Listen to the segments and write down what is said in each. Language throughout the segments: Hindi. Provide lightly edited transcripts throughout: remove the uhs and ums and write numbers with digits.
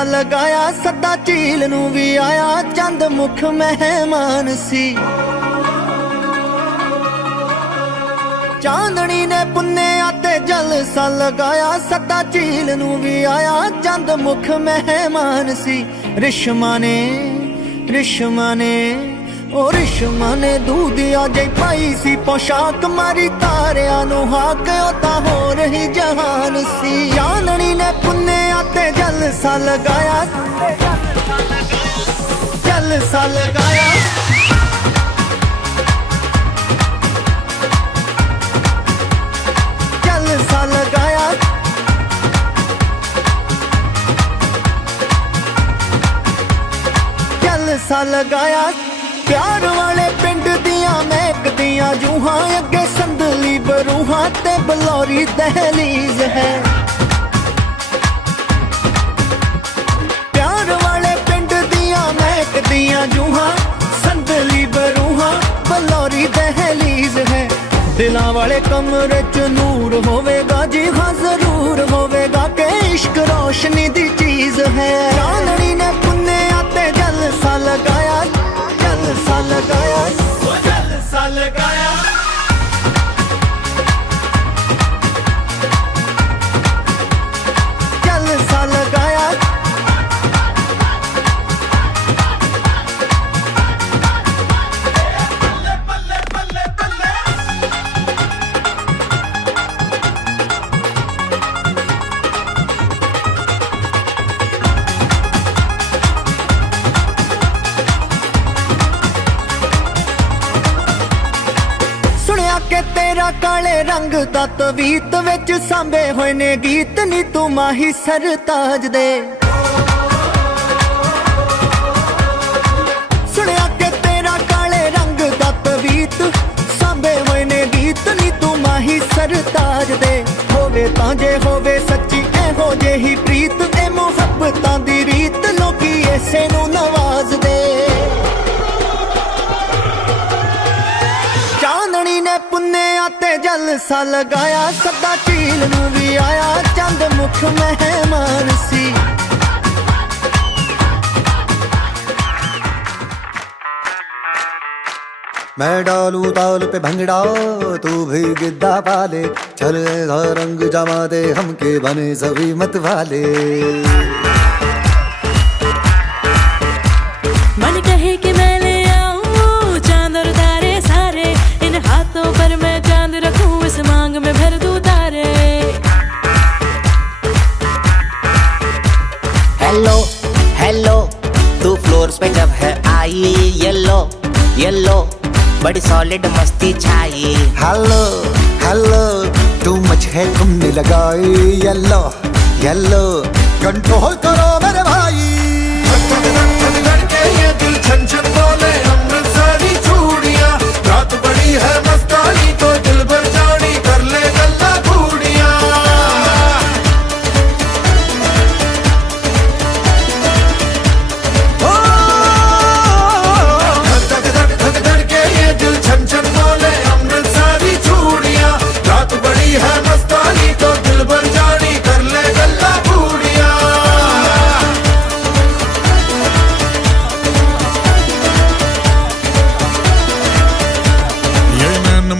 साल गाया सदा झील नू भी आया चंद मुख मेहमान सी। चांदनी ने पुन्नेया ते जलसा लगाया सदा झील नू भी आया चंद मुख मेहमान सी। रिश्मा ने ओ रिश्मा ने दूधिया जई पाई सी पोशाक मारी तारिया नू हाक ओ ता हो रही जहान सी। चांदनी ने पुन्नेया ते जलसा लगाया जलसा लगाया जलसा लगाया जलसा लगाया। प्यार वाले पिंड दियां महकदियां जूहां अगे संदली बरूहां ते बलौरी दहलीज है। प्यार वाले पिंड दियां महकदियां जूहां संदली बरूहां बलौरी दहलीज है। दिलां वाले कमरे च नूर होवेगा जी हाँ जरूर होवेगा के इश्क रोशनी दी चीज है। चांदनी ने पुन्नेया ते जलसा लगाया जलसा लगाया जलसा लगाया। जलसा लगाया के तेरा काले रंग दा तवीत विच सांभे होए ने गीत नी तू माही सरताज दे। सुनिया के तेरा काले रंग दा तवीत सांभे होए ने गीत नी तू माही सरताज दे। होवे तां जे होवे सच्ची एहो जेही प्रीत ए मुहब्बतां दी रीत लोकी ऐसे नू नवाज दे। चांदनी ने पुन्नेया ते जलसा लगाया सदा झील नू भी आया चंद मुख मेहमान सी। मैं डालू ताल पे भंगड़ा तू भी गिद्दा पाले चल रंग जमा दे हमके बने सभी मत वाले। मन कहे कि मैं ले आऊं चांद और तारे सारे इन हाथों पर मैं चांद रखूं इस मांग में भर दूं तारे। हेलो हेलो तू फ्लोर्स पे जब है आई येलो येलो बड़ी सॉलिड मस्ती छाई। हेलो हेलो तू मच है तुमने लगाई येलो येलो कंट्रोल करो मेरे भाई। ये दिल छन छन बोले अमृतसरी चूड़ियां रात बड़ी है मस्तानी तो दिल भर जानी कर ले गल्ला बूढ़ियां। धक धक के ये दिल छन छन बोले अमृतसरी चूड़ियां रात बड़ी है मस्तानी तो दिल भर जानी कर ले गल्ला बूढ़ियां।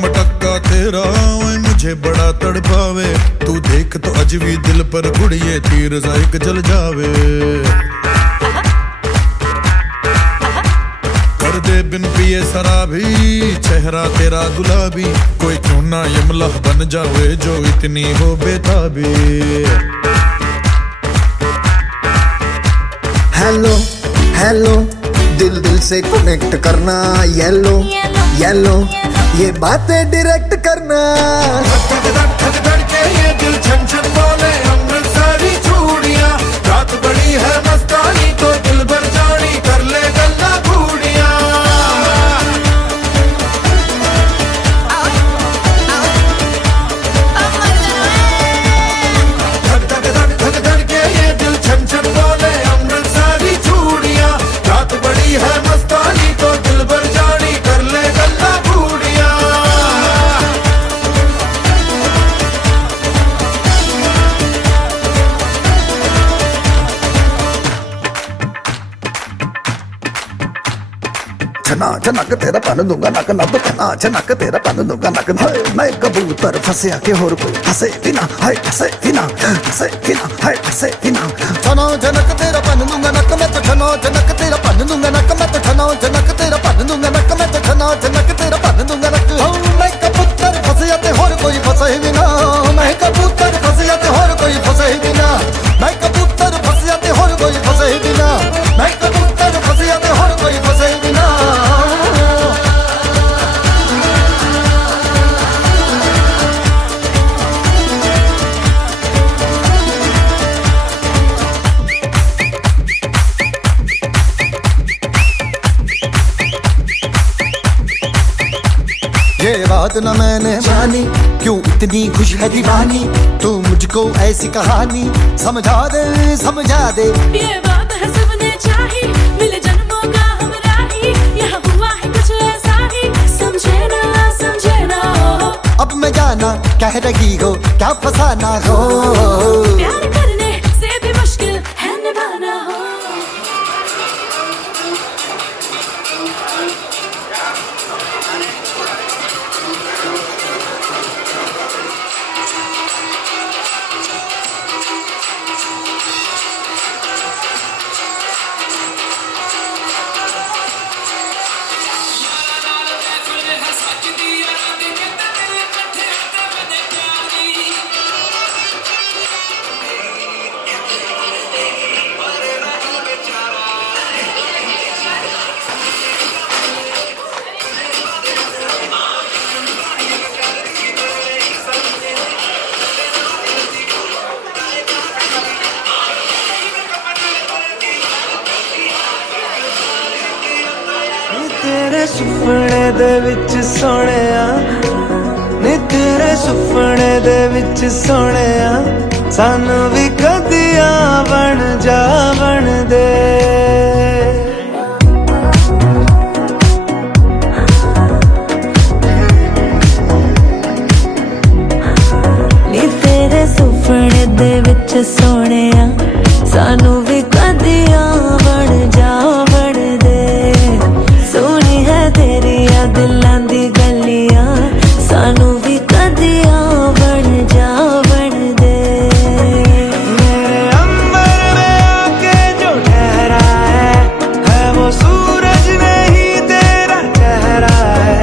मटक्का तेरा मुझे बड़ा तड़पावे तू देख तो अज भी दिल पर गुड़िए तीर जायक जल जावे। कर दे बिन पिए शराबी चेहरा तेरा गुलाबी कोई क्यों ना यमला बन जावे जो इतनी हो बेताबी। हेलो हेलो दिल दिल से कनेक्ट करना येलो येलो ये बातें डायरेक्ट करना। धक धक के ये दिल छन छन बोले अमृतसरी चूड़ियां रात बड़ी है मस्तानी तो दिल भर जानी कर ले गल्ला बूढ़ियां। धक धक के ये दिल छन छन बोले अमृतसरी चूड़ियां रात बड़ी है मस्तानी तो दिल भर जानी कर ले गल्ला बूढ़ियां। नाच नक तेरा पन दूंगा नक नब के नाच नक तेरा पन दूंगा नक हाय मैं कबूतर फंसे के होर कोई फंसे बिना हाय फंसे बिना हाय फंसे बिना छनो जनक तेरा पन दूंगा नक मैं तो छनो जनक तेरा पन दूंगा नक मैं तो छनो जनक तेरा पन दूंगा नक मैं तो छनो जनक तेरा पन दूंगा नक मैं कबूतर फंसे ते होर कोई फंसे बिना मैं कबूतर फंसे ते होर कोई फंसे बिना मैं कबूतर फंसे ते होर कोई फंसे बिना मैं कबूतर फंसे ते होर कोई फंसे बिना ये बात न मैंने जानी क्यों इतनी खुश है दीवानी तू मुझको ऐसी कहानी समझा दे ये बात है सबने चाही मिले जन्मों का हम राही यहाँ हुआ है कुछ ऐसा ही समझे ना हो अब मैं जाना कह रही हो क्या फसाना हो प्यार करने से भी मुश्किल है निभाना हो तेरे सुपने दे विच सोहणिया नी तेरे सुपने दे विच सोहणिया सानू भी कदिया बन दे नी तेरे सुपने दे विच सोहणिया सानू भी कदिया बन दे सोनी है तेरिया दिलां दी गलियां सानू भी कदिया बन दे मेरे अंबर में आके जो ठहरा है वो सूरज नहीं तेरा चेहरा है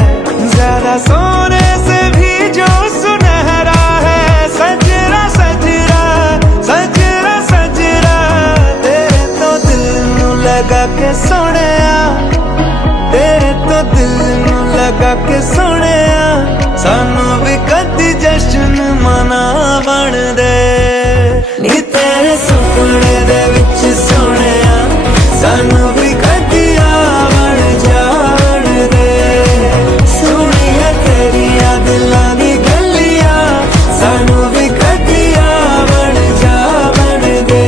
ज्यादा सोने से भी जो सुनहरा है सजरा सजरा सजरा सजरा तेरे तो दिल नू लगा के सोहणिया तेरे तो दिल नू लगा के सोहणिया सानू भी कदी जश्न मना बन दे नी तेरे सुपने दे विच सोहणिया सानू भी कदिया बन दे सोहणी है तेरिया दिलां दी गलियां सानू भी कदिया बन दे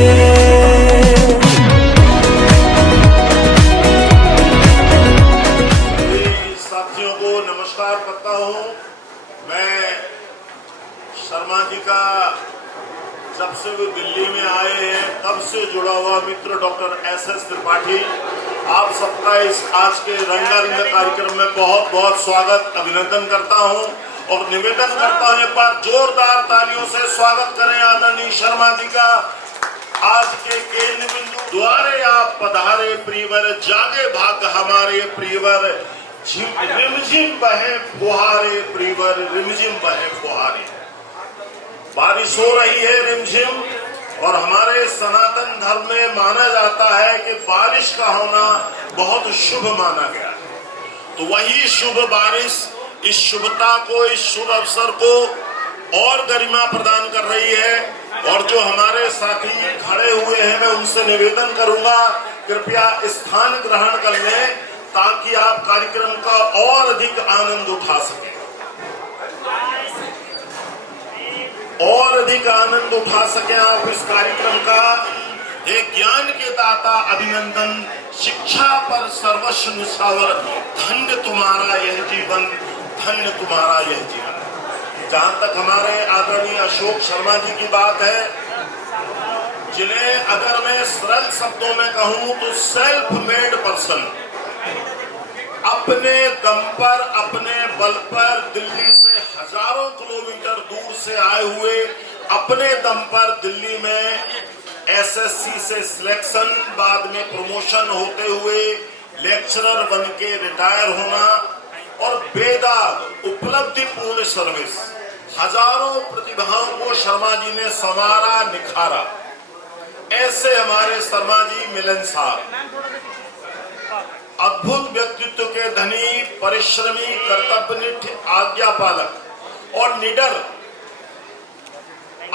साथियों को नमस्कार करता हूं। मैं शर्मा जी का जब से वो दिल्ली में आए हैं तब से जुड़ा हुआ मित्र डॉक्टर SS त्रिपाठी, आप सबका इस आज के रंगारंग कार्यक्रम में बहुत बहुत स्वागत अभिनंदन करता हूं और निवेदन करता हूं एक बार जोरदार तालियों से स्वागत करें आदरणीय शर्मा जी का। आज के केंद्र बिंदु द्वारे आप पधारे प्रियवर, जागे भाग्य हमारे प्रियवर, रिमझिम बहे फुहारे प्रियवर, रिमझिम बहे फुहारे। बारिश हो रही है रिमझिम और हमारे सनातन धर्म में माना जाता है कि बारिश का होना बहुत शुभ माना गया है। तो वही शुभ बारिश इस शुभता को, इस शुभ अवसर को और गरिमा प्रदान कर रही है। और जो हमारे साथी खड़े हुए हैं मैं उनसे निवेदन करूंगा कृपया स्थान ग्रहण कर लें ताकि आप कार्यक्रम का और अधिक आनंद उठा सकें, और अधिक आनंद उठा सकें आप इस कार्यक्रम का। एक ज्ञान के दाता अभिनंदन, शिक्षा पर सर्वस्व निछावर, धन्य तुम्हारा यह जीवन, धन्य तुम्हारा यह जीवन। जहां तक हमारे आदरणीय अशोक शर्मा जी की बात है, जिन्हें अगर मैं सरल शब्दों में कहूं तो सेल्फ मेड पर्सन, अपने दम पर, अपने बल पर दिल्ली से हजारों किलोमीटर दूर से आए हुए, अपने दम पर दिल्ली में एसएससी से सिलेक्शन, बाद में प्रमोशन होते हुए लेक्चरर बन के रिटायर होना और बेदाग उपलब्धिपूर्ण सर्विस, हजारों प्रतिभाओं को शर्मा जी ने संवारा, निखारा। ऐसे हमारे शर्मा जी मिलनसार, अद्भुत व्यक्तित्व के धनी, परिश्रमी, कर्तव्यनिष्ठ, आज्ञापालक और निडर,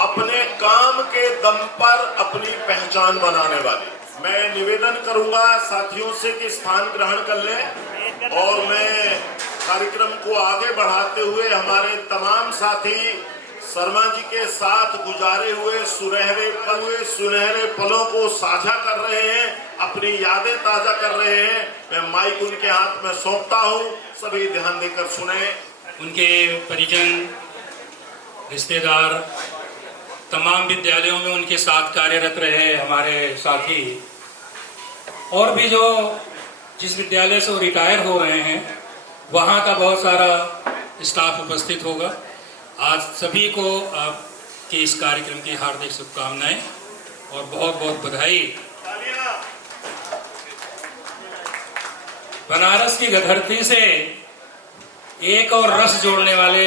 अपने काम के दम पर अपनी पहचान बनाने वाले। मैं निवेदन करूंगा साथियों से कि स्थान ग्रहण कर लें और मैं कार्यक्रम को आगे बढ़ाते हुए हमारे तमाम साथी शर्मा जी के साथ गुजारे हुए सुनहरे पलों को साझा कर रहे हैं, अपनी यादें ताजा कर रहे हैं। मैं माइक उनके हाथ में सौंपता हूं, सभी ध्यान देकर सुने। उनके परिजन, रिश्तेदार, तमाम विद्यालयों में उनके साथ कार्यरत रहे हमारे साथी, और भी जो जिस विद्यालय से वो रिटायर हो रहे हैं वहाँ का बहुत सारा स्टाफ उपस्थित होगा। आज सभी को आपके इस कार्यक्रम की हार्दिक शुभकामनाएं और बहुत बहुत बधाई। बनारस की धरती से एक और रस जोड़ने वाले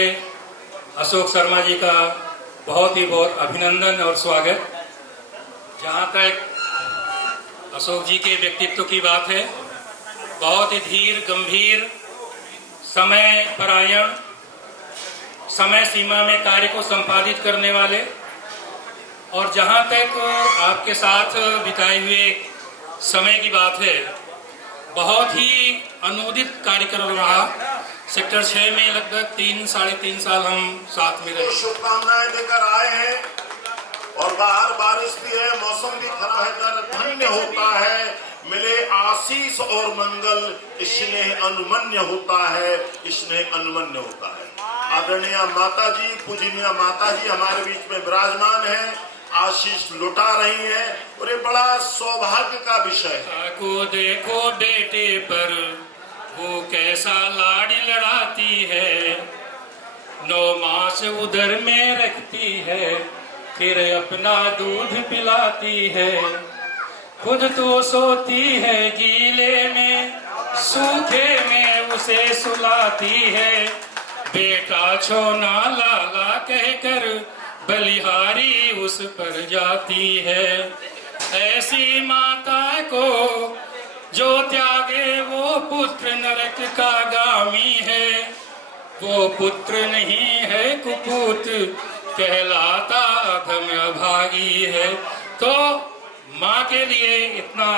अशोक शर्मा जी का बहुत अभिनंदन और स्वागत। जहाँ तक अशोक जी के व्यक्तित्व की बात है, बहुत ही धीर गंभीर, समय परायण, समय सीमा में कार्य को संपादित करने वाले, और जहाँ तक आपके साथ बिताए हुए समय की बात है, बहुत ही अनुदित कार्यक्रम रहा। सेक्टर 6 में लगभग 3-3.5 साल हम साथ में रहे। शुभकामनाएं देकर आए हैं और बाहर बारिश भी है, मौसम भी खराब है, धन्य होता है, मिले आशीष और मंगल, स्नेह अनुमन्य होता है, स्नेह अनुमन्य होता है। आदरणीय माता जी, पूजनीय माता जी हमारे बीच में विराजमान है, आशीष लुटा रही है और ये बड़ा सौभाग्य का विषय है। को देखो बेटे पर वो कैसा लाड़ लड़ाती है, 9 मास उदर में रखती है, फिर अपना दूध पिलाती है, खुद तो सोती है गीले में, सूखे में उसे सुलाती है, बेटा छोना लाला कहकर बलिहारी उस पर जाती है। ऐसी माता को जो त्यागे वो पुत्र नरक का गामी है, वो पुत्र नहीं है कुपूत, कहलाता अधम अभागी है। तो माँ के लिए इतना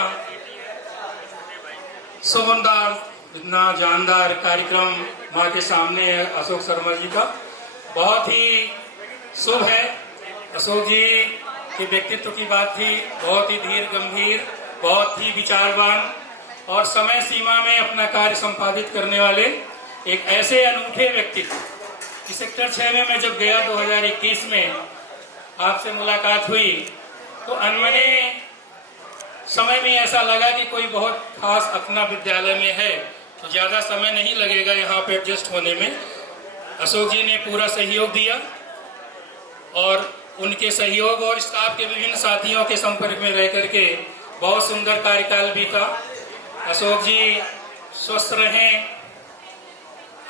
सुगंधार, इतना जानदार कार्यक्रम माँ के सामने है अशोक शर्मा जी का, बहुत ही शुभ है। अशोक जी के व्यक्तित्व की बात थी, बहुत ही धीर गंभीर, बहुत ही विचारवान और समय सीमा में अपना कार्य संपादित करने वाले एक ऐसे अनूठे व्यक्तित्व कि सेक्टर 6 में मैं जब गया 2021 में आपसे मुलाकात हुई तो अनमने समय में ऐसा लगा कि कोई बहुत खास अपना विद्यालय में है तो ज़्यादा समय नहीं लगेगा यहाँ पे एडजस्ट होने में। अशोक जी ने पूरा सहयोग दिया और उनके सहयोग और स्टाफ के विभिन्न साथियों के संपर्क में रह करके बहुत सुंदर कार्यकाल बीता। अशोक जी स्वस्थ रहें,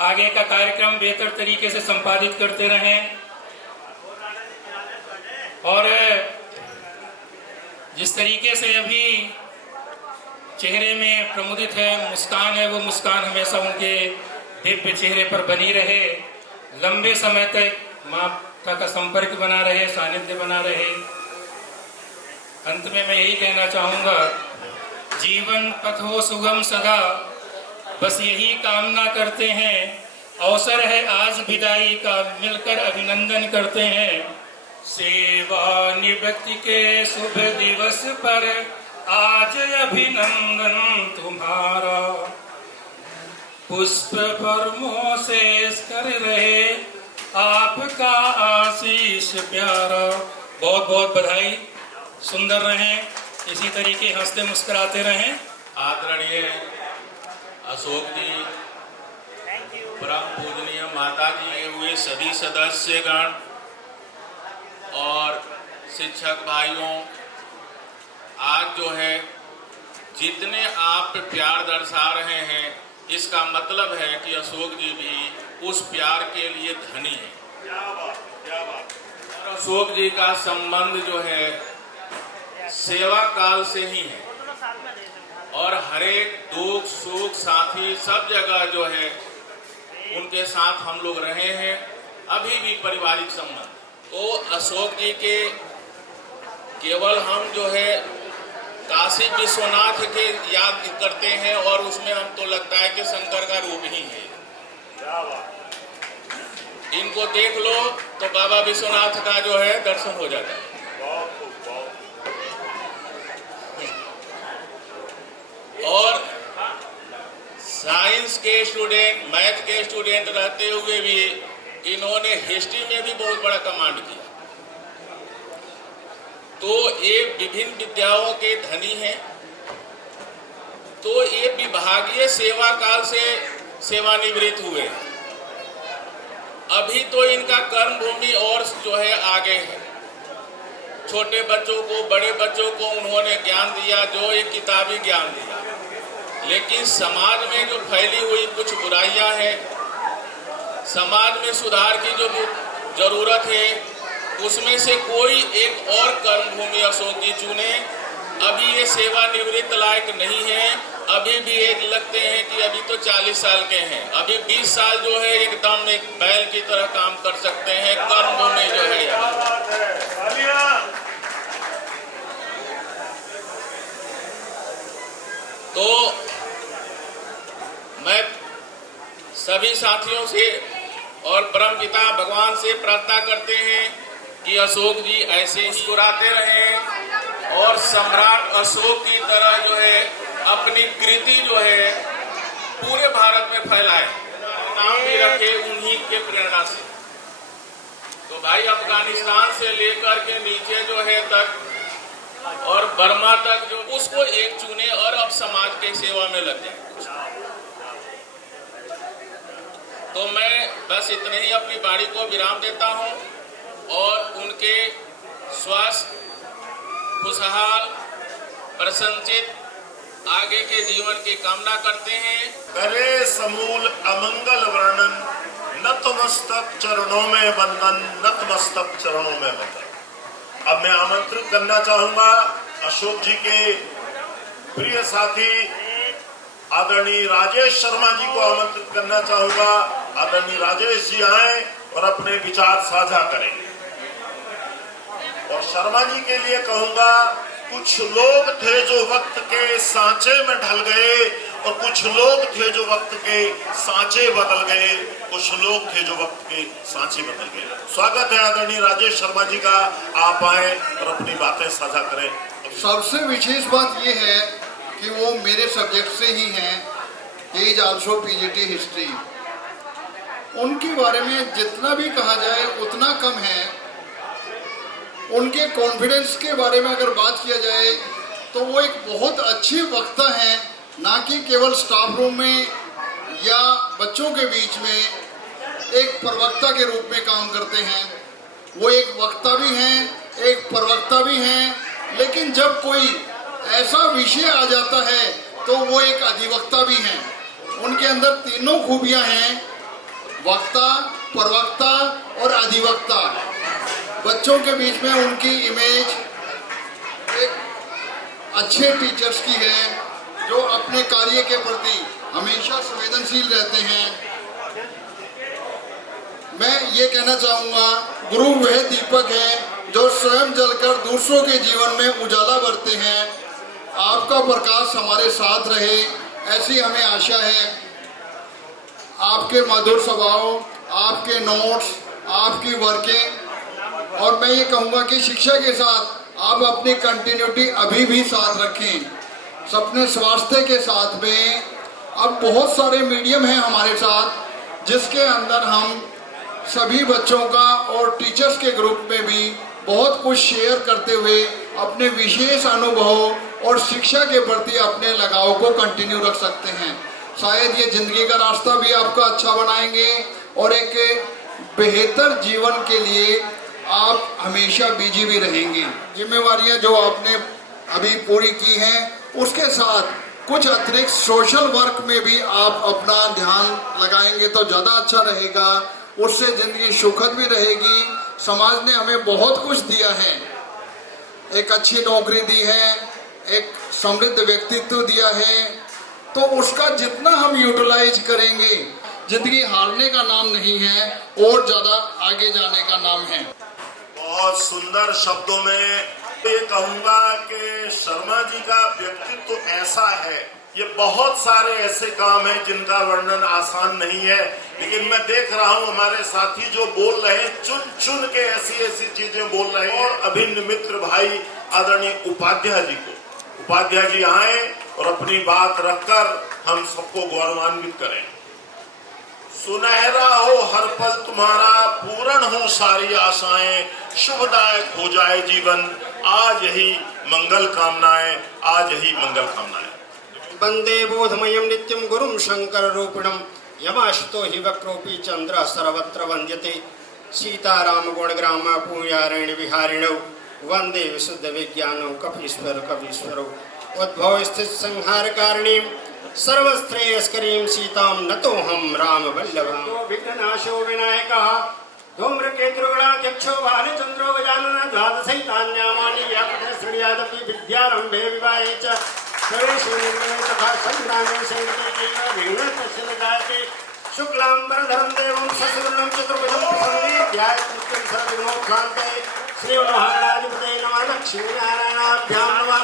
आगे का कार्यक्रम बेहतर तरीके से संपादित करते रहें और जिस तरीके से अभी चेहरे में प्रमुदित है, मुस्कान है, वो मुस्कान हमेशा उनके दिव्य चेहरे पर बनी रहे, लंबे समय तक माता का संपर्क बना रहे, सानिध्य बना रहे। अंत में मैं यही कहना चाहूँगा, जीवन पथ हो सुगम सदा, बस यही कामना करते हैं। अवसर है आज विदाई का, मिलकर अभिनंदन करते हैं। सेवानिवृत्ति के शुभ दिवस पर आज अभिनंदन तुम्हारा, पुष्प परमों से कर रहे आपका आशीष प्यारा। बहुत बहुत बधाई, सुंदर रहें, इसी तरीके हंसते मुस्कुराते रहें। आदरणीय अशोक जी, परम पूजनीय माता जी हुए सभी सदस्यगण और शिक्षक भाइयों, आज जो है जितने आप प्यार दर्शा रहे हैं, इसका मतलब है कि अशोक जी भी उस प्यार के लिए धनी हैं। क्या बात, क्या बात। और अशोक जी का संबंध जो है सेवा काल से ही है और हरेक दुख सुख साथी सब जगह जो है उनके साथ हम लोग रहे हैं, अभी भी पारिवारिक संबंध। तो अशोक जी के केवल हम जो है काशी विश्वनाथ के याद करते हैं और उसमें हम तो लगता है कि शंकर का रूप ही है। इनको देख लो तो बाबा विश्वनाथ का जो है दर्शन हो जाता है। और साइंस के स्टूडेंट, मैथ के स्टूडेंट रहते हुए भी इन्होंने हिस्ट्री में भी बहुत बड़ा कमांड किया। तो ये विभिन्न विद्याओं के धनी हैं। तो ये विभागीय सेवा काल से सेवानिवृत्त हुए। अभी तो इनका कर्म भूमि और जो है आगे है। छोटे बच्चों को, बड़े बच्चों को उन्होंने ज्ञान दिया, जो एक किताबी ज्ञान दिया। लेकिन समाज में जो फैली हुई कुछ बुराइयां हैं, समाज में सुधार की जो जरूरत है, उसमें से कोई एक और कर्म भूमि अशोक जी चुने। अभी ये सेवानिवृत्त लायक नहीं है, अभी भी एक लगते हैं कि अभी तो 40 साल के हैं। अभी 20 साल जो है एकदम एक बैल की तरह काम कर सकते हैं। कर्म भूमि जो है तो मैं सभी साथियों से और परमपिता भगवान से प्रार्थना करते हैं कि अशोक जी ऐसे मुस्कुराते रहें और सम्राट अशोक की तरह जो है अपनी कृति जो है पूरे भारत में फैलाए। नाम भी रखे उन्हीं के प्रेरणा से। तो भाई अफगानिस्तान से लेकर के नीचे जो है तक और बर्मा तक जो उसको एक चुने और अब समाज के सेवा में लग जाए। तो मैं बस इतने ही अपनी वाणी को विराम देता हूं और उनके स्वस्थ, खुशहाल, प्रसन्नचित आगे के जीवन की कामना करते हैं। करे समूल अमंगल वर्णन, नतमस्तक चरणों में वंदन, नतमस्तक चरणों में वंदन। अब मैं आमंत्रित करना चाहूंगा अशोक जी के प्रिय साथी आदरणीय राजेश शर्मा जी को आमंत्रित करना चाहूंगा। आदरणीय राजेश जी आए और अपने विचार साझा करें। और शर्मा जी के लिए कहूंगा, कुछ लोग थे जो वक्त के सांचे में ढल गए और कुछ लोग थे जो वक्त के सांचे बदल गए। कुछ लोग थे जो वक्त के सांचे बदल गए। स्वागत है आदरणीय राजेश शर्मा जी का। आप आए और अपनी बातें साझा करें। सबसे विशेष बात यह है कि वो मेरे सब्जेक्ट से ही हैं, एज आल्सो पीजीटी हिस्ट्री। उनके बारे में जितना भी कहा जाए उतना कम है। उनके कॉन्फिडेंस के बारे में अगर बात किया जाए तो वो एक बहुत अच्छे वक्ता हैं, ना कि केवल स्टाफ रूम में या बच्चों के बीच में एक प्रवक्ता के रूप में काम करते हैं। वो एक वक्ता भी हैं, एक प्रवक्ता भी हैं, लेकिन जब कोई ऐसा विषय आ जाता है तो वो एक अधिवक्ता भी हैं। उनके अंदर तीनों खूबियां हैं, वक्ता, प्रवक्ता और अधिवक्ता। बच्चों के बीच में उनकी इमेज एक अच्छे टीचर्स की है जो अपने कार्य के प्रति हमेशा संवेदनशील रहते हैं। मैं ये कहना चाहूँगा, गुरु वह दीपक है जो स्वयं जलकर दूसरों के जीवन में उजाला भरते हैं। आपका प्रकाश हमारे साथ रहे, ऐसी हमें आशा है। आपके मधुर स्वभाव, आपके नोट्स, आपकी वर्किंग, और मैं ये कहूँगा कि शिक्षा के साथ आप अपनी कंटिन्यूटी अभी भी साथ रखें। अपने स्वास्थ्य के साथ में अब बहुत सारे मीडियम हैं हमारे साथ, जिसके अंदर हम सभी बच्चों का और टीचर्स के ग्रुप में भी बहुत कुछ शेयर करते हुए अपने विशेष अनुभव और शिक्षा के प्रति अपने लगाव को कंटिन्यू रख सकते हैं। शायद ये जिंदगी का रास्ता भी आपका अच्छा बनाएंगे और एक बेहतर जीवन के लिए आप हमेशा बिजी भी रहेंगे। जिम्मेवारियां जो आपने अभी पूरी की हैं उसके साथ कुछ अतिरिक्त सोशल वर्क में भी आप अपना ध्यान लगाएंगे तो ज़्यादा अच्छा रहेगा। उससे जिंदगी सुखद भी रहेगी। समाज ने हमें बहुत कुछ दिया है, एक अच्छी नौकरी दी है, एक समृद्ध व्यक्तित्व दिया है, तो उसका जितना हम यूटिलाइज करेंगे, जिंदगी हारने का नाम नहीं है और ज्यादा आगे जाने का नाम है। बहुत सुंदर शब्दों में ये कहूंगा कि शर्मा जी का व्यक्तित्व ऐसा है, ये बहुत सारे ऐसे काम हैं जिनका वर्णन आसान नहीं है, लेकिन मैं देख रहा हूं हमारे साथी जो बोल रहे हैं, चुन चुन के ऐसी ऐसी चीजें बोल रहे हैं। और अभिन्न मित्र भाई आदरणीय उपाध्याय जी को, उपाध्याय जी आए और अपनी बात रखकर हम सबको गौरवान्वित करें। सुनहरा हो हर पल तुम्हारा, पूर्ण हो सारी आशाएं, शुभदायक हो जाए जीवन, आज यही मंगल कामनाएं, आज यही मंगल कामनाएं। वंदे बोधमयं नित्यं गुरुं शंकर रूपिणं यमाश्तो हि वक्रोपि चंद्र सर्वत्र वन्द्यते सीताराम गुणग्राम पूयारेण विहारिणौ वंदे विशुद्ध विज्ञानं कपीश्वरौ उद्भव स्थित संहारकारिणीं सर्वश्रेयस्करीं सीतां नतोऽहं राम वल्लभां। विघ्ननाशो विनायकः धूम्रकेतुर्गणाध्यक्षो भानुचन्द्रो गजाननः द्वादशैतान्यामानि यज्ञश्रेयादपि विद्यारम्भे विवाहे च सर्वेषु तथा संग्रामे शैलते शुक्लांबरधरं देवं शशिवर्णं चतुर्भुजं प्रसन्ने ध्यायेत् सर्वविघ्नोपशान्तये श्रीमहागणाधिपतये नमः। लक्ष्मीनारायणाभ्यां नमः,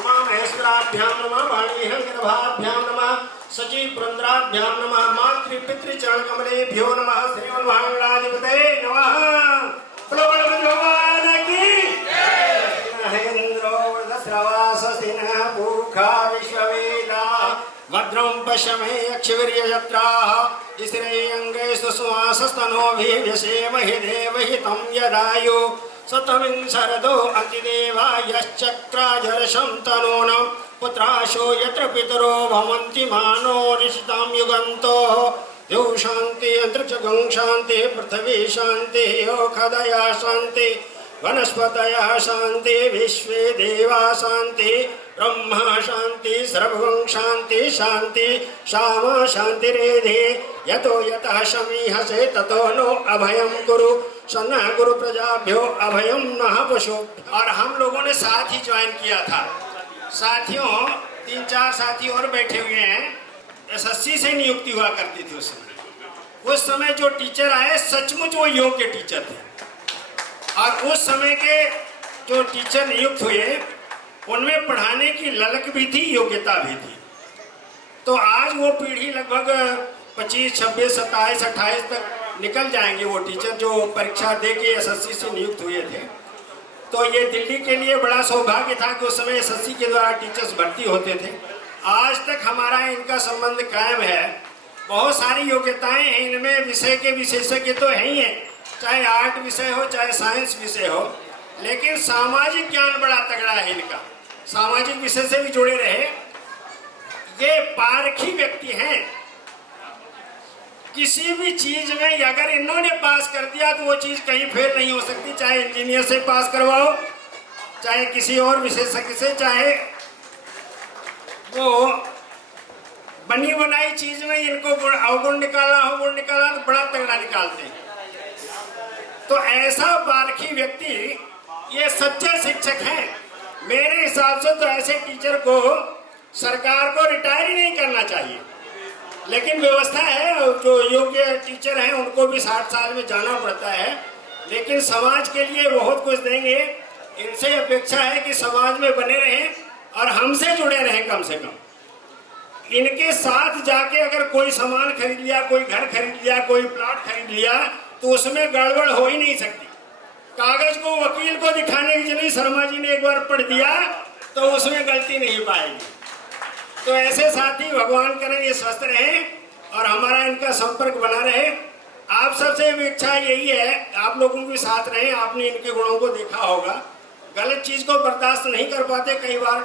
उमामहेश्वराभ्यां नमः, वाणीहंसगर्भाभ्यां नमः, सजीवपुरन्द्राभ्यां नमः, मातृपितृचरणकमलेभ्यो नमः। श्रीमन्महागणाधिपतये नमः। भगवान की महेन्द्रो वृद्धश्रवासस्तिनः पूर्खा विश्ववेदा भद्रं पश्यमे यक्षवीर्यजत्राः स्त्रियङ्गे सुषमासस्तनोभिः व्यसेमहि देवहितं यदायु शतविंशरदो अतिदेवा यश्चक्राजरशं तनूनं पुत्राशो यत्र पितरो भवन्ति मानो निशितां युगन्तोः यो शान्ति अन्तरिक्षगं शान्ति पृथिवी शान्ति ओखदया शान्ति वनस्पतयः शान्ति विश्वे देवा शान्ति ब्रह्मा शान्ति सर्वं शान्ति शान्ति श्यामा शान्तिरेधि यतो यतः समीहसे ततो नो अभयं कुरु सन्नः गुरु प्रजाभ्यो अभयं नः पशु। और हम लोगों ने साथ ही ज्वाइन किया था। साथियों 3-4 साथी और बैठे हुए हैं, एसएससी से नियुक्ति हुआ करती थी उस समय जो टीचर आए सचमुच वो योग्य टीचर थे, और उस समय के जो टीचर नियुक्त हुए उनमें पढ़ाने की ललक भी थी, योग्यता भी थी। तो आज वो पीढ़ी लगभग 25, 26, 27, 28 तक निकल जाएंगे वो टीचर जो परीक्षा दे के एसएससी से नियुक्त हुए थे। तो ये दिल्ली के लिए बड़ा सौभाग्य था कि उस समय एसएससी के द्वारा टीचर्स भर्ती होते थे। आज तक हमारा इनका संबंध कायम है। बहुत सारी योग्यताएं हैं इनमें, विषय के विशेषज्ञ तो है ही हैं, चाहे आर्ट विषय हो चाहे साइंस विषय हो, लेकिन सामाजिक ज्ञान बड़ा तगड़ा है इनका, सामाजिक विषय से भी जुड़े रहे। ये पारखी व्यक्ति हैं, किसी भी चीज में अगर इन्होंने पास कर दिया तो वो चीज कहीं फेल नहीं हो सकती, चाहे इंजीनियर से पास करवाओ, चाहे किसी और विशेषज्ञ से, चाहे वो बनी बनाई चीज में इनको अवगुण निकालना हो, गुण निकालना तो बड़ा तगड़ा निकालते हैं। तो ऐसा पारखी व्यक्ति ये सच्चे शिक्षक हैं। मेरे हिसाब से तो ऐसे टीचर को सरकार को रिटायर ही नहीं करना चाहिए, लेकिन व्यवस्था है, जो योग्य टीचर हैं उनको भी 60 साल में जाना पड़ता है, लेकिन समाज के लिए बहुत कुछ देंगे। इनसे अपेक्षा है कि समाज में बने रहें और हमसे जुड़े रहें। कम से कम इनके साथ जाके अगर कोई सामान खरीद लिया, कोई घर खरीद लिया, कोई प्लॉट खरीद लिया, तो उसमें गड़बड़ हो ही नहीं सकती। कागज को वकील को दिखाने की जरूरत, शर्मा जी ने एक बार पढ़ दिया तो उसमें गलती नहीं पाएगी। तो ऐसे साथी भगवान करें ये स्वस्थ रहें और हमारा इनका संपर्क बना रहे। आप सबसे इच्छा यही है, आप लोगों के साथ रहें। आपने इनके गुणों को देखा होगा, गलत चीज को बर्दाश्त नहीं कर पाते, कई बार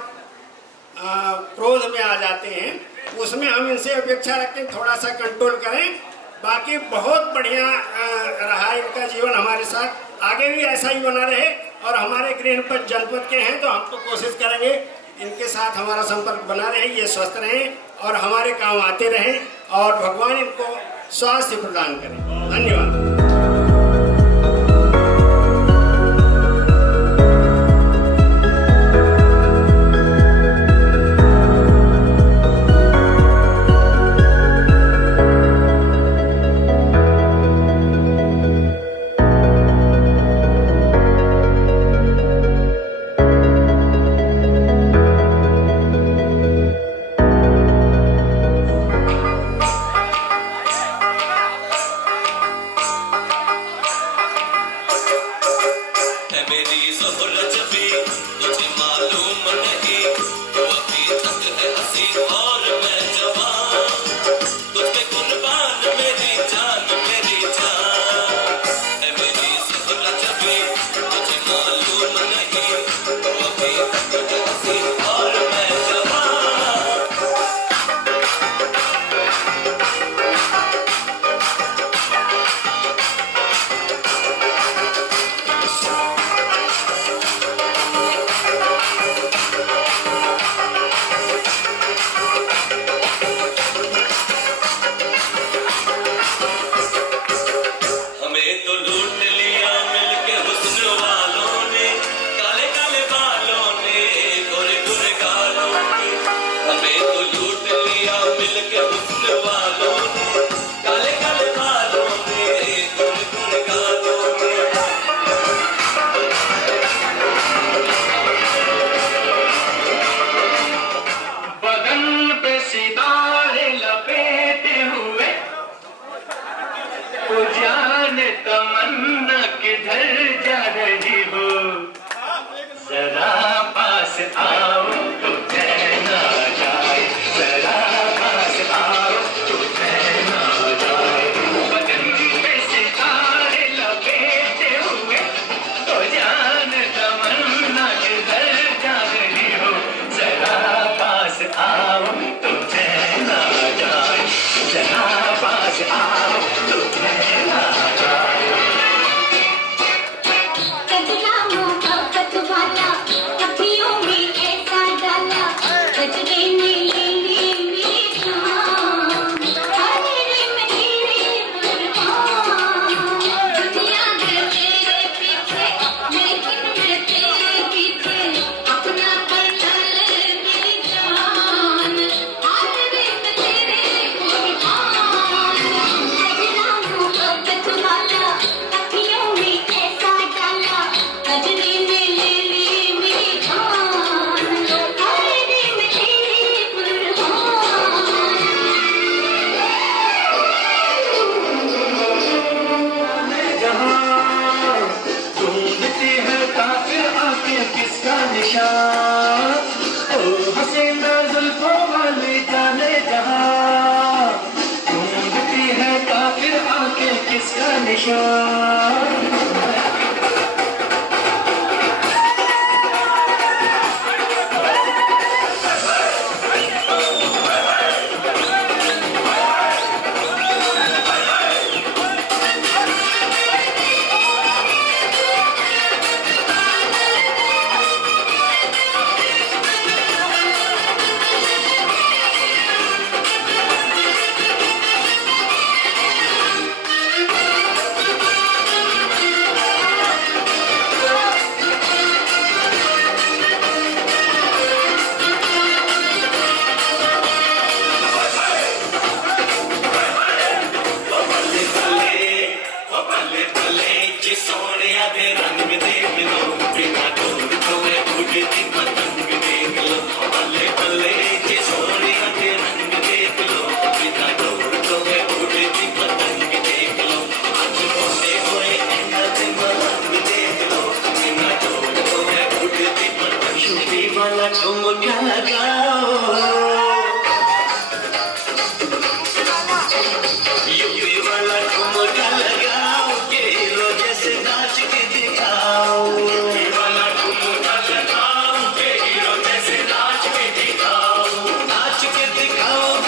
क्रोध में आ जाते हैं, उसमें हम इनसे अपेक्षा रखते हैं थोड़ा सा कंट्रोल करें। बाकी बहुत बढ़िया रहा इनका जीवन हमारे साथ, आगे भी ऐसा ही बना रहे। और हमारे गृह जनपद के हैं तो हम तो कोशिश करेंगे इनके साथ हमारा संपर्क बना रहे, ये स्वस्थ रहें और हमारे काम आते रहें और भगवान इनको स्वास्थ्य प्रदान करें। धन्यवाद। नाच के दिखाओ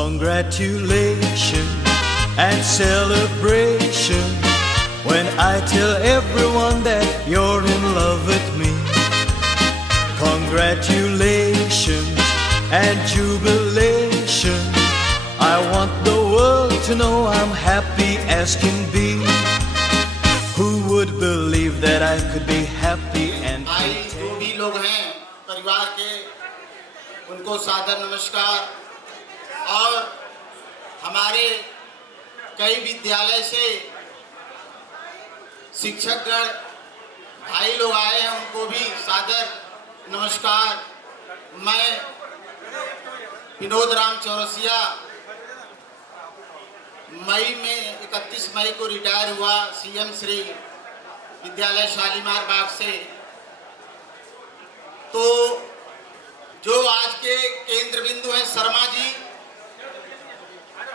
Congratulations and celebration when I tell everyone that you're in love with me. Congratulations and jubilation. I want the world to know I'm happy as can be. Who would believe that I could be happy and भाई जो भी लोग हैं परिवार के, उनको सादर नमस्कार। और हमारे कई विद्यालय से शिक्षकगण भाई लोग आए हैं, उनको भी सादर नमस्कार। मैं विनोद राम चौरसिया मई में 31 मई को रिटायर हुआ सीएम श्री विद्यालय शालीमार बाग से। तो जो आज के केंद्र बिंदु है शर्मा जी,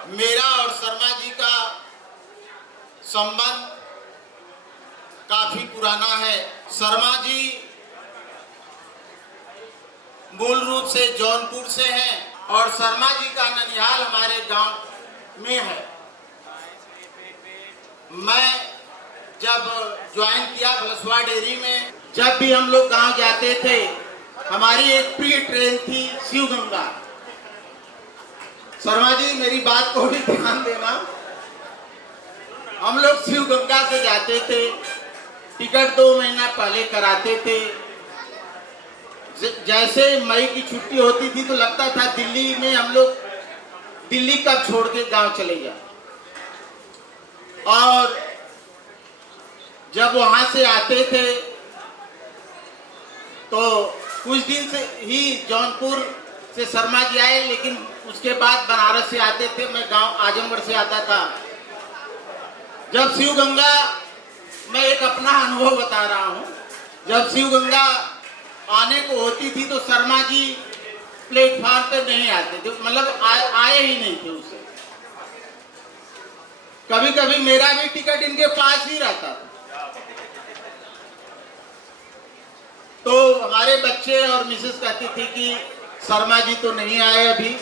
मेरा और शर्मा जी का संबंध काफी पुराना है। शर्मा जी मूल रूप से जौनपुर से हैं और शर्मा जी का ननिहाल हमारे गांव में है। मैं जब ज्वाइन किया बलसवा डेयरी में, जब भी हम लोग गांव जाते थे, हमारी एक प्री ट्रेन थी शिवगंगा। शर्मा जी मेरी बात को भी ध्यान देना, हम लोग शिवगंगा से जाते थे, टिकट 2 महीना पहले कराते थे। जैसे मई की छुट्टी होती थी तो लगता था दिल्ली में हम लोग दिल्ली कब छोड़ के गांव चले जाए। और जब वहां से आते थे तो कुछ दिन से ही जौनपुर से शर्मा जी आए, लेकिन उसके बाद बनारस से आते थे। मैं गांव आजमगढ़ से आता था। जब शिवगंगा, मैं एक अपना अनुभव बता रहा हूं, जब शिवगंगा आने को होती थी तो शर्मा जी प्लेटफार्म पे नहीं आते थे, मतलब आए ही नहीं थे उससे। कभी कभी मेरा भी टिकट इनके पास ही रहता था। तो हमारे बच्चे और मिसेस कहती थी कि शर्मा जी तो नहीं आए अभी।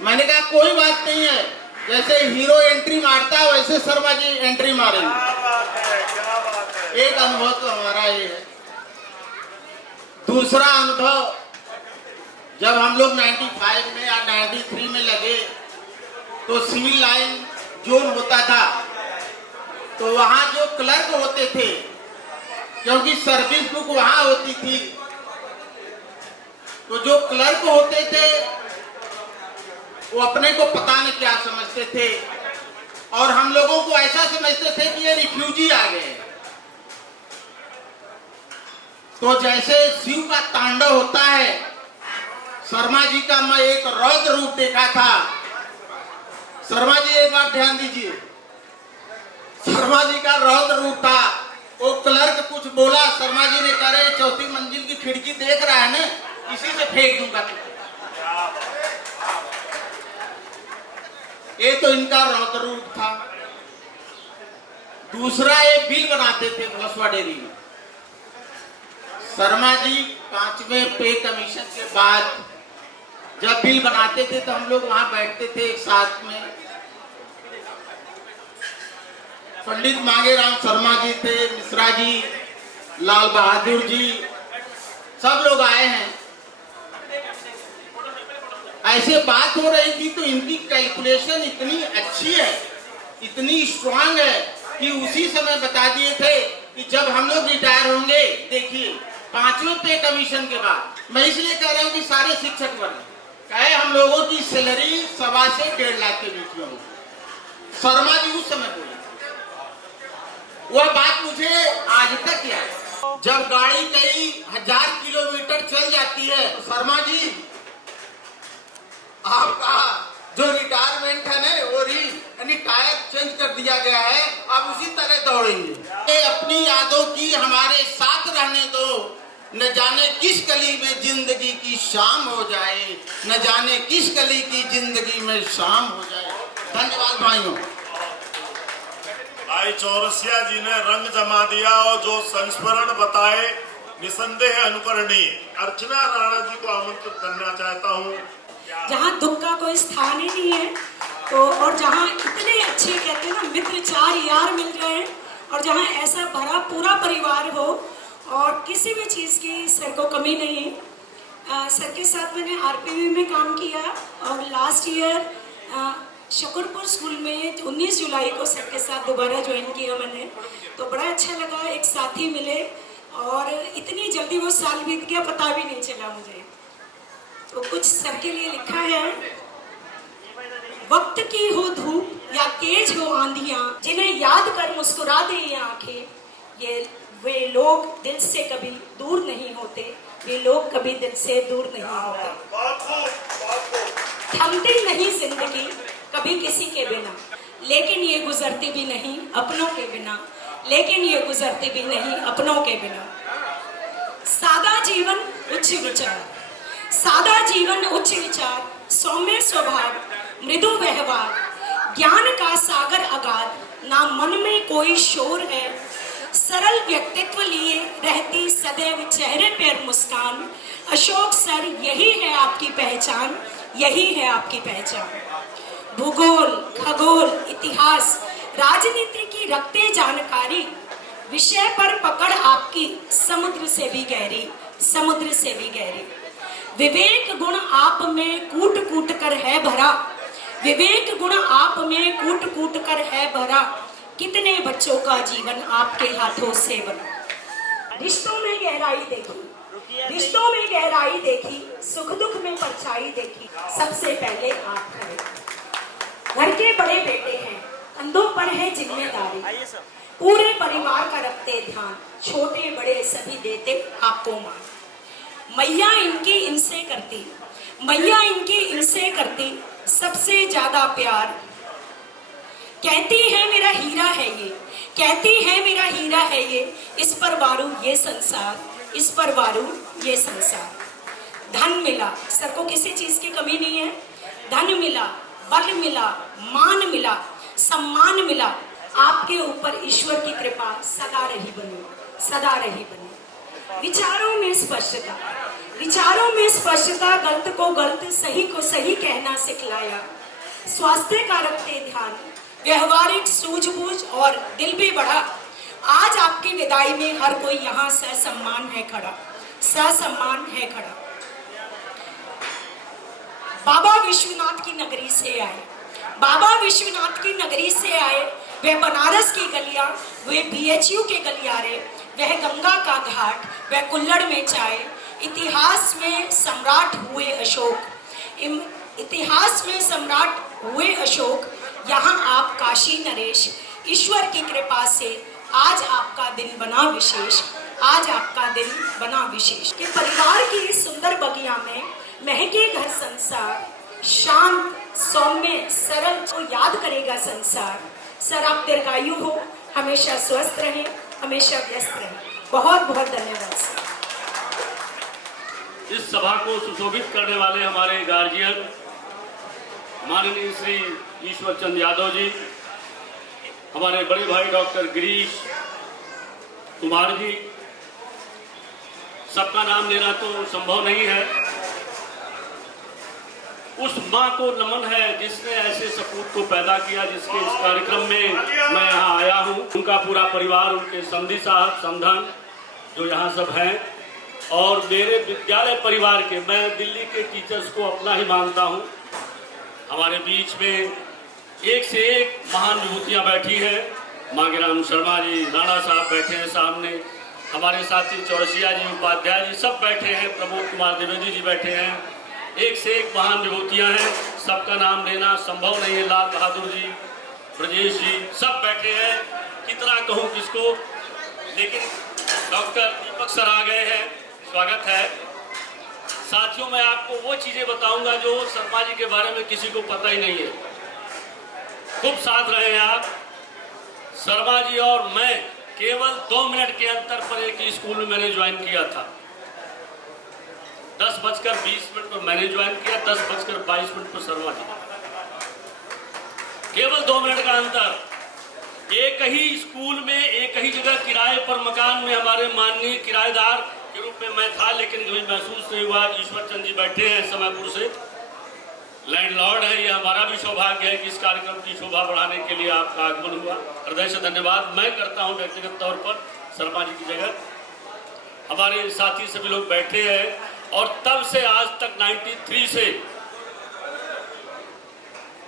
मैंने कहा कोई बात नहीं है, जैसे हीरो एंट्री मारता है वैसे शर्मा जी एंट्री मारेंगे। एक अनुभव तो हमारा ये है। दूसरा अनुभव, जब हम लोग 95 में या 93 में लगे तो सिविल लाइन जोन होता था, तो वहां जो क्लर्क होते थे, क्योंकि सर्विस बुक वहां होती थी, तो जो क्लर्क होते थे वो अपने को पता नहीं क्या समझते थे और हम लोगों को ऐसा समझते थे कि ये रिफ्यूजी आ गए। तो जैसे शिव का तांडव होता है, शर्मा जी का मैं एक रौद्र रूप देखा था। शर्मा जी एक बार ध्यान दीजिए, शर्मा जी का रौद्र रूप था। वो क्लर्क कुछ बोला, शर्मा जी ने कहा रे 4थी मंजिल की खिड़की देख रहा है ना, इसी से फेंक दूंगा तुझे। ये तो इनका रौद्र रूप था। दूसरा ये बिल बनाते थे बलसवा डेयरी में। शर्मा जी 5वें पे कमीशन के बाद जब बिल बनाते थे तो हम लोग वहां बैठते थे एक साथ में। पंडित मांगेराम शर्मा जी थे, मिश्रा जी, लाल बहादुर जी, सब लोग आए हैं। ऐसे बात हो रही थी तो इनकी कैलकुलेशन इतनी अच्छी है, इतनी स्ट्रांग है कि उसी समय बता दिए थे कि जब हम लोग रिटायर होंगे, देखिए 5वें पे कमीशन के बाद, मैं इसलिए कह रहा हूँ कि सारे शिक्षक वर्ग कहे हम लोगों की सैलरी 1.25 से 1.5 लाख के बीच में होगी। शर्मा जी उस समय बोले, वह बात मुझे आज तक याद है। जब गाड़ी कई 1000 किलोमीटर चल जाती है, शर्मा जी आपका जो रिटायरमेंट है ना, वो यानी टायर चेंज कर दिया गया है, आप उसी तरह दौड़ेंगे। ये अपनी यादों की हमारे साथ रहने दो, न जाने किस गली में जिंदगी की शाम हो जाए, न जाने किस गली की जिंदगी में शाम हो जाए। धन्यवाद भाइयों। भाई चौरसिया जी ने रंग जमा दिया और जो संस्मरण बताए निसंदेह अनुकरणीय। अर्चना राणा जी को आमंत्रित करना चाहता हूं। जहाँ दुख का कोई स्थान ही नहीं है। तो और जहाँ इतने अच्छे कहते हैं ना मित्र, 4 यार मिल जाए, और जहाँ ऐसा भरा पूरा परिवार हो और किसी भी चीज़ की सर को कमी नहीं है। सर के साथ मैंने आरपीवी में काम किया और लास्ट ईयर शकरपुर स्कूल में 19 जुलाई को सर के साथ दोबारा ज्वाइन किया मैंने। तो बड़ा अच्छा लगा, एक साथी मिले और इतनी जल्दी वो साल बीत गया पता भी नहीं चला मुझे। तो कुछ सर के लिए लिखा है। वक्त की हो धूप या तेज हो आंधियां, जिन्हें याद कर मुस्कुरा दे ये आंखें, ये वे लोग दिल से कभी दूर नहीं होते, वे लोग कभी दिल से दूर नहीं होते। थमती नहीं जिंदगी कभी किसी के बिना, लेकिन ये गुजरती भी नहीं अपनों के बिना, लेकिन ये गुजरती भी नहीं अपनों के बिना। सादा जीवन उच्च विचार, सादा जीवन उच्च विचार, सौम्य स्वभाव, मृदु व्यवहार, ज्ञान का सागर अगाध, ना मन में कोई शोर है, सरल व्यक्तित्व लिए रहती सदैव चेहरे पर मुस्कान। अशोक सर यही है आपकी पहचान, यही है आपकी पहचान। भूगोल, खगोल, इतिहास, राजनीति की रखते जानकारी, विषय पर पकड़ आपकी समुद्र से भी गहरी, समुद्र से भी गहरी। विवेक गुण आप में कूट कूट कर है भरा, विवेक गुण आप में कूट कूट कर है भरा, कितने बच्चों का जीवन आपके हाथों से बना। रिश्तों में गहराई देखी, रिश्तों में गहराई देखी, सुख दुख में परछाई देखी, सबसे पहले आप खड़े। घर के बड़े बेटे हैं, कंधों पर है जिम्मेदारी, पूरे परिवार का रखते ध्यान, छोटे बड़े सभी देते आपको मान। मैया इनकी इनसे करती, मैया इनकी इनसे करती सबसे ज्यादा प्यार। कहती है मेरा हीरा है ये, कहती है मेरा हीरा है ये, इस पर वारू ये संसार, इस पर वारू ये संसार। धन मिला, सर को किसी चीज की कमी नहीं है। धन मिला, बल मिला, मान मिला, सम्मान मिला, आपके ऊपर ईश्वर की कृपा सदा रही बनी, सदा रही बनी। विचारों में स्पष्टता, विचारों में स्पष्टता, गलत को गलत, सही को सही कहना सिखलाया। स्वास्थ्य का रखते ध्यान, व्यवहारिक सूझबूझ और दिल भी बढ़ा। आज आपकी विदाई में हर कोई यहाँ ससम्मान है खड़ा, ससम्मान है खड़ा। बाबा विश्वनाथ की नगरी से आए, बाबा विश्वनाथ की नगरी से आए, वे बनारस की गलियां, वे BHU के गलियारे, वह गंगा का घाट, वह कुल्लड़ में चाय। इतिहास में सम्राट हुए अशोक, इतिहास में सम्राट हुए अशोक, यहाँ आप काशी नरेश। ईश्वर की कृपा से आज आपका दिन बना विशेष, आज आपका दिन बना विशेष। कि परिवार की इस सुंदर बगिया में महके घर संसार, शांत सौम्य सरल को याद करेगा संसार। सर आप दीर्घायु हो, हमेशा स्वस्थ रहें, हमेशा व्यस्त रहें। बहुत बहुत धन्यवाद सर। इस सभा को सुशोभित करने वाले हमारे गार्जियन माननीय श्री ईश्वर चंद यादव जी, हमारे बड़े भाई डॉक्टर गिरीश कुमार जी, सबका नाम लेना तो संभव नहीं है। उस माँ को नमन है जिसने ऐसे सपूत को पैदा किया, जिसके इस कार्यक्रम में मैं यहाँ आया हूँ। उनका पूरा परिवार, उनके समधी साहब, समधन जो यहाँ सब हैं, और मेरे विद्यालय परिवार के, मैं दिल्ली के टीचर्स को अपना ही मानता हूँ। हमारे बीच में एक से एक महान विभूतियाँ बैठी हैं। मांगेराम शर्मा जी, राणा साहब बैठे हैं सामने, हमारे साथी चौरसिया जी, उपाध्याय जी सब बैठे हैं, प्रमोद कुमार द्विवेदी जी बैठे हैं। एक से एक महान विभूतियाँ हैं, सबका नाम लेना संभव नहीं है। लाल बहादुर जी, ब्रजेश जी सब बैठे हैं, कितना कहूँ किसको। लेकिन डॉक्टर दीपक सर आ गए हैं, स्वागत है। साथियों, मैं आपको वो चीज़ें बताऊंगा जो शर्मा जी के बारे में किसी को पता ही नहीं है। खूब साथ रहे हैं आप। शर्मा जी और मैं केवल 2 मिनट के अंतर पर एक ही स्कूल में मैंने ज्वाइन किया था। 10:20 पर मैंने ज्वाइन किया, 10:22 पर शर्मा जी। केवल 2 मिनट का अंतर। एक ही स्कूल में, एक ही जगह किराए पर मकान में हमारे माननीय किराएदार के रूप में मैं था, लेकिन कभी महसूस नहीं हुआ। ईश्वर चंद जी बैठे हैं समयपुर से, लैंडलॉर्ड है, ये हमारा भी सौभाग्य है कि इस कार्यक्रम की शोभा बढ़ाने के लिए आपका आगमन हुआ। हृदय से धन्यवाद मैं करता हूं व्यक्तिगत तौर पर शर्मा जी की जगह। हमारे साथी सभी लोग बैठे हैं और तब से आज तक 93 से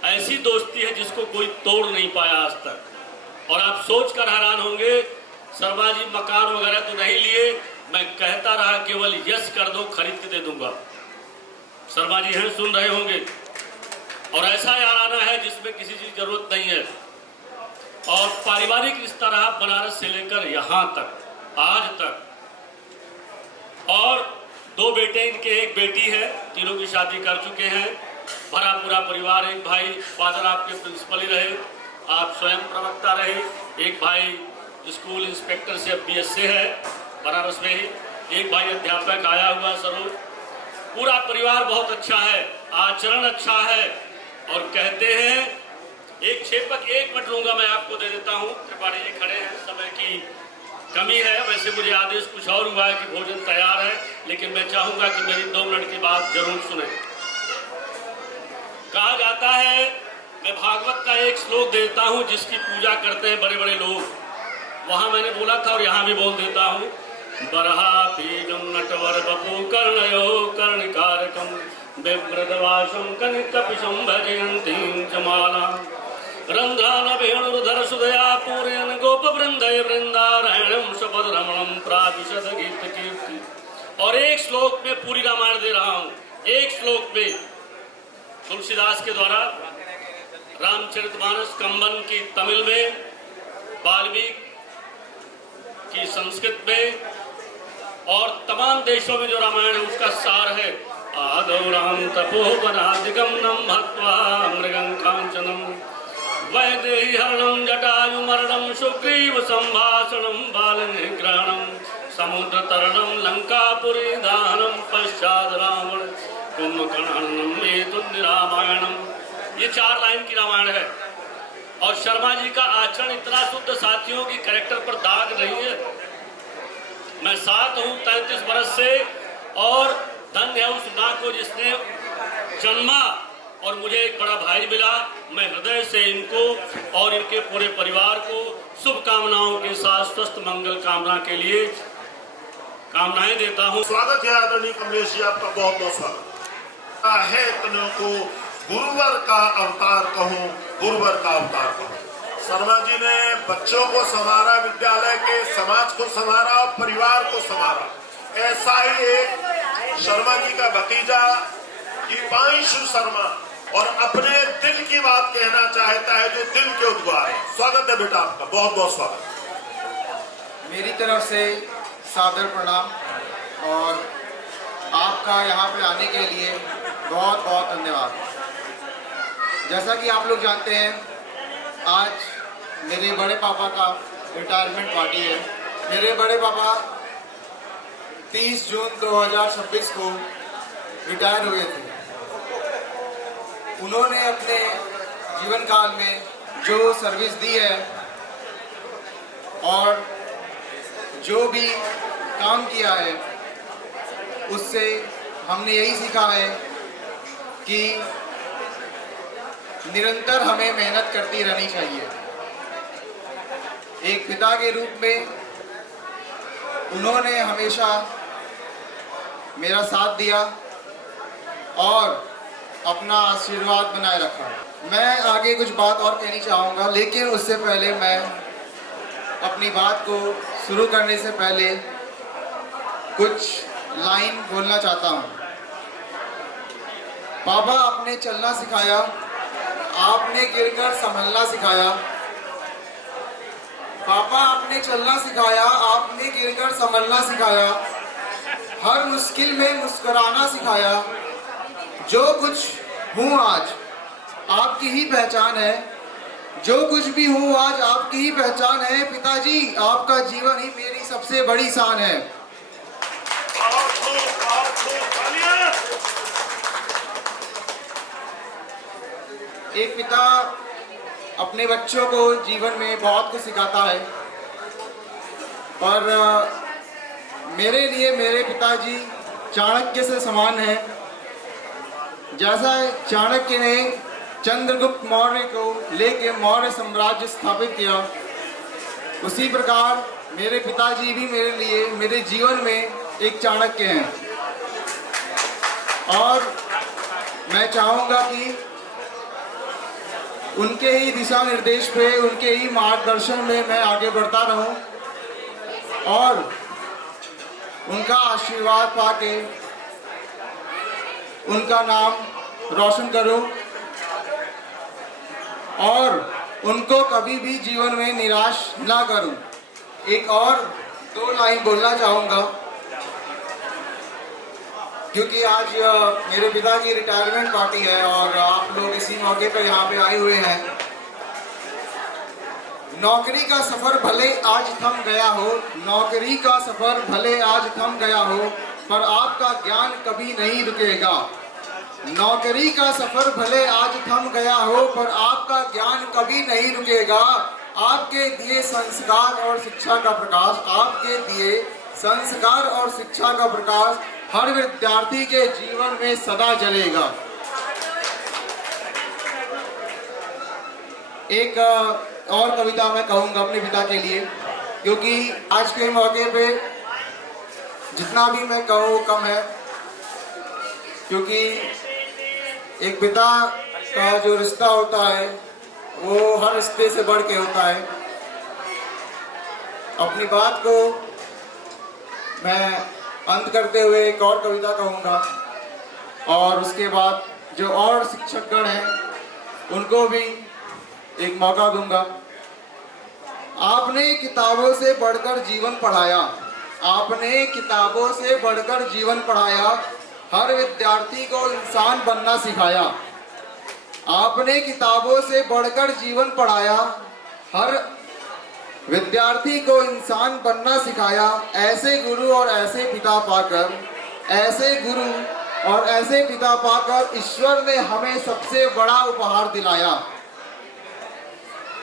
ऐसी दोस्ती है जिसको कोई तोड़ नहीं पाया आज तक। और आप सोचकर हैरान होंगे, शर्मा जी मकान वगैरह तो नहीं लिए, मैं कहता रहा केवल यस कर दो खरीद के दे दूंगा। शर्मा जी हैं, सुन रहे होंगे। और ऐसा याराना है जिसमें किसी चीज की जरूरत नहीं है। और पारिवारिक रिश्ता रहा बनारस से लेकर यहाँ तक आज तक। और 2 बेटे इनके, एक बेटी है, तीनों की शादी कर चुके हैं। भरा पूरा परिवार, एक भाई फादर आपके प्रिंसिपल ही रहे, आप स्वयं प्रवक्ता रहे, एक भाई स्कूल इंस्पेक्टर से BSc है बनारस में ही, एक भाई अध्यापक आया हुआ सरोज। पूरा परिवार बहुत अच्छा है, आचरण अच्छा है। और कहते हैं एक छेपक 1 मिनट लूंगा मैं आपको दे देता हूँ। त्रिपाठी जी खड़े हैं, समय की कमी है। वैसे मुझे आदेश कुछ और हुआ है कि भोजन तैयार है, लेकिन मैं चाहूंगा कि मेरी 2 मिनट की बात जरूर सुने। कहा जाता है, मैं भागवत का एक श्लोक देता हूं जिसकी पूजा करते हैं बड़े बड़े लोग। वहां मैंने बोला था और यहां भी बोल देता हूं। बरहा बीजम नटवर बपू कर्णयो कर्णिकारकम बिभ्रदवासम कनिकपिशम भजयन्तीं जमाला रंध्रान वेणुधर सुदया पूरयन गोप वृंदय वृंदारण्यम शपथ रमणम प्राविशद गीत कीर्ति। और एक श्लोक में पूरी रामायण दे रहा हूं, एक श्लोक में तुलसीदास के द्वारा रामचरितमानस कंबन की तमिल में, वाल्मीकि की संस्कृत में और तमाम देशों में जो रामायण है उसका सार है। आदौ राम तपोवनादिगमनम भक्त्वा मृगं कांचनम वैदेही हरणम जटायु मरणम सुग्रीव संभाषणम बालनिग्रहणम समुद्र तरणम लंकापुरी दाहनम पश्चात रावण कुंभकर्णनम एतद् रामायणम। ये 4 लाइन की रामायण है। और शर्मा जी का आचरण इतना शुद्ध, साथियों की कैरेक्टर पर दाग नहीं है। मैं साथ हूं 33 वर्ष से और धन्य है उस माँ को जिसने जन्मा और मुझे एक बड़ा भाई मिला। मैं हृदय से इनको और इनके पूरे परिवार को शुभकामनाओं के साथ स्वस्थ मंगल कामना के लिए कामनाएं देता हूं। स्वागत है आदरणीय कमलेश जी, आपका बहुत बहुत स्वागत है। तनों को गुरुवर का अवतार कहूं, गुरुवर का अवतार कहूं। शर्मा जी ने बच्चों को संवारा, विद्यालय के समाज को संवारा, परिवार को संवारा। ऐसा ही एक शर्मा जी का भतीजा दीपांशु शर्मा और अपने दिल की बात कहना चाहता है, जो दिल के उद्गार है। स्वागत है बेटा आपका, बहुत बहुत स्वागत। मेरी तरफ से सादर प्रणाम और आपका यहाँ पे आने के लिए बहुत बहुत धन्यवाद। जैसा कि आप लोग जानते हैं, आज मेरे बड़े पापा का रिटायरमेंट पार्टी है। मेरे बड़े पापा 30 जून 2026 को रिटायर हुए थे। उन्होंने अपने जीवन काल में जो सर्विस दी है और जो भी काम किया है, उससे हमने यही सीखा है कि निरंतर हमें मेहनत करती रहनी चाहिए। एक पिता के रूप में उन्होंने हमेशा मेरा साथ दिया और अपना आशीर्वाद बनाए रखा। मैं आगे कुछ बात और कहनी चाहूँगा, लेकिन उससे पहले मैं अपनी बात को शुरू करने से पहले कुछ लाइन बोलना चाहता हूँ। पापा, आपने चलना सिखाया, आपने गिरकर संभलना सिखाया। पापा, आपने चलना सिखाया, आपने गिरकर संभलना सिखाया। हर मुश्किल में मुस्कुराना सिखाया। जो कुछ हूँ आज आपकी ही पहचान है। जो कुछ भी हूँ आज आपकी ही पहचान है। पिताजी, आपका जीवन ही मेरी सबसे बड़ी शान है। एक पिता अपने बच्चों को जीवन में बहुत कुछ सिखाता है, पर मेरे लिए मेरे पिताजी चाणक्य से समान हैं। जैसा चाणक्य ने चंद्रगुप्त मौर्य को लेके मौर्य साम्राज्य स्थापित किया, उसी प्रकार मेरे पिताजी भी मेरे लिए मेरे जीवन में एक चाणक्य हैं। और मैं चाहूँगा कि उनके ही दिशा निर्देश पे, उनके ही मार्गदर्शन में मैं आगे बढ़ता रहूं और उनका आशीर्वाद पाके उनका नाम रोशन करूं और उनको कभी भी जीवन में निराश ना करूं। एक और 2 लाइन बोलना चाहूँगा, क्योंकि आज मेरे पिता की रिटायरमेंट पार्टी है और आप लोग इसी मौके पर यहाँ पे आए हुए हैं। नौकरी का सफर भले आज थम गया हो, नौकरी का सफर भले आज थम गया हो, पर आपका ज्ञान कभी नहीं रुकेगा। नौकरी का सफर भले आज थम गया हो, पर आपका ज्ञान कभी नहीं रुकेगा। आपके दिए संस्कार और शिक्षा का प्रकाश, आपके दिए संस्कार और शिक्षा का प्रकाश हर विद्यार्थी के जीवन में सदा जलेगा। एक और कविता मैं कहूँगा अपने पिता के लिए, क्योंकि आज के मौके पे जितना भी मैं कहूँ कम है, क्योंकि एक पिता का जो रिश्ता होता है वो हर रिश्ते से बढ़ के होता है। अपनी बात को मैं अंत करते हुए एक और कविता कहूँगा और उसके बाद जो और शिक्षकगण हैं उनको भी एक मौका दूंगा। आपने किताबों से बढ़कर जीवन पढ़ाया, आपने किताबों से बढ़कर जीवन पढ़ाया, हर विद्यार्थी को इंसान बनना सिखाया। आपने किताबों से बढ़कर जीवन पढ़ाया, हर विद्यार्थी को इंसान बनना सिखाया। ऐसे गुरु और ऐसे पिता पाकर, ऐसे गुरु और ऐसे पिता पाकर ईश्वर ने हमें सबसे बड़ा उपहार दिलाया।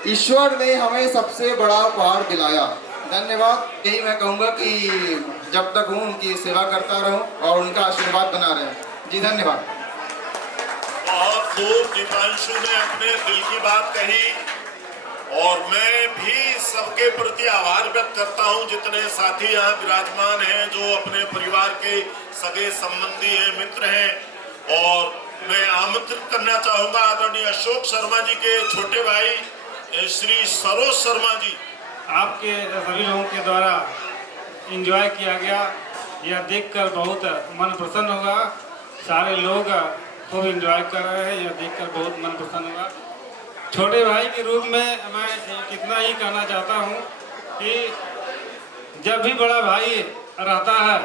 ईश्वर ने हमें सबसे बड़ा उपहार दिलाया। धन्यवाद। यही मैं कहूँगा कि जब तक हूँ उनकी सेवा करता रहूँ और उनका आशीर्वाद बना रहे। जी धन्यवाद। बहुत खूब दीपांशु ने अपने दिल की बात कही और मैं भी सबके प्रति आभार व्यक्त करता हूं जितने साथी यहाँ विराजमान हैं, जो अपने परिवार के सगे संबंधी हैं, मित्र हैं। और मैं आमंत्रित करना चाहूंगा आदरणीय अशोक शर्मा जी के छोटे भाई श्री सरोज शर्मा जी। आपके सभी लोगों के द्वारा एंजॉय किया गया, यह देखकर बहुत मन प्रसन्न होगा। सारे लोग खूब एंजॉय कर रहे हैं, यह देखकर बहुत मन प्रसन्न होगा। छोटे भाई के रूप में मैं इतना ही कहना चाहता हूँ कि जब भी बड़ा भाई रहता है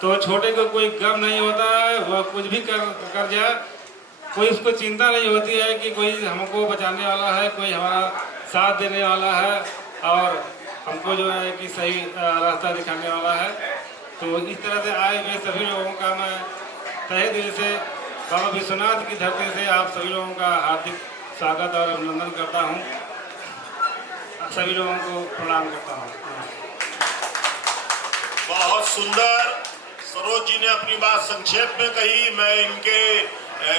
तो छोटे को कोई गम नहीं होता है। वह कुछ भी कर जाए, कोई उसको चिंता नहीं होती है कि कोई हमको बचाने वाला है, कोई हमारा साथ देने वाला है और हमको जो है कि सही रास्ता दिखाने वाला है। तो इस तरह से आए हुए सभी लोगों का मैं तहे दिल से बाबा विश्वनाथ की धरती से आप सभी लोगों का हार्दिक स्वागत और अभिनंदन करता हूँ। सभी लोगों को प्रणाम करता हूँ। बहुत सुंदर सरोज जी ने अपनी बात संक्षेप में कही। मैं इनके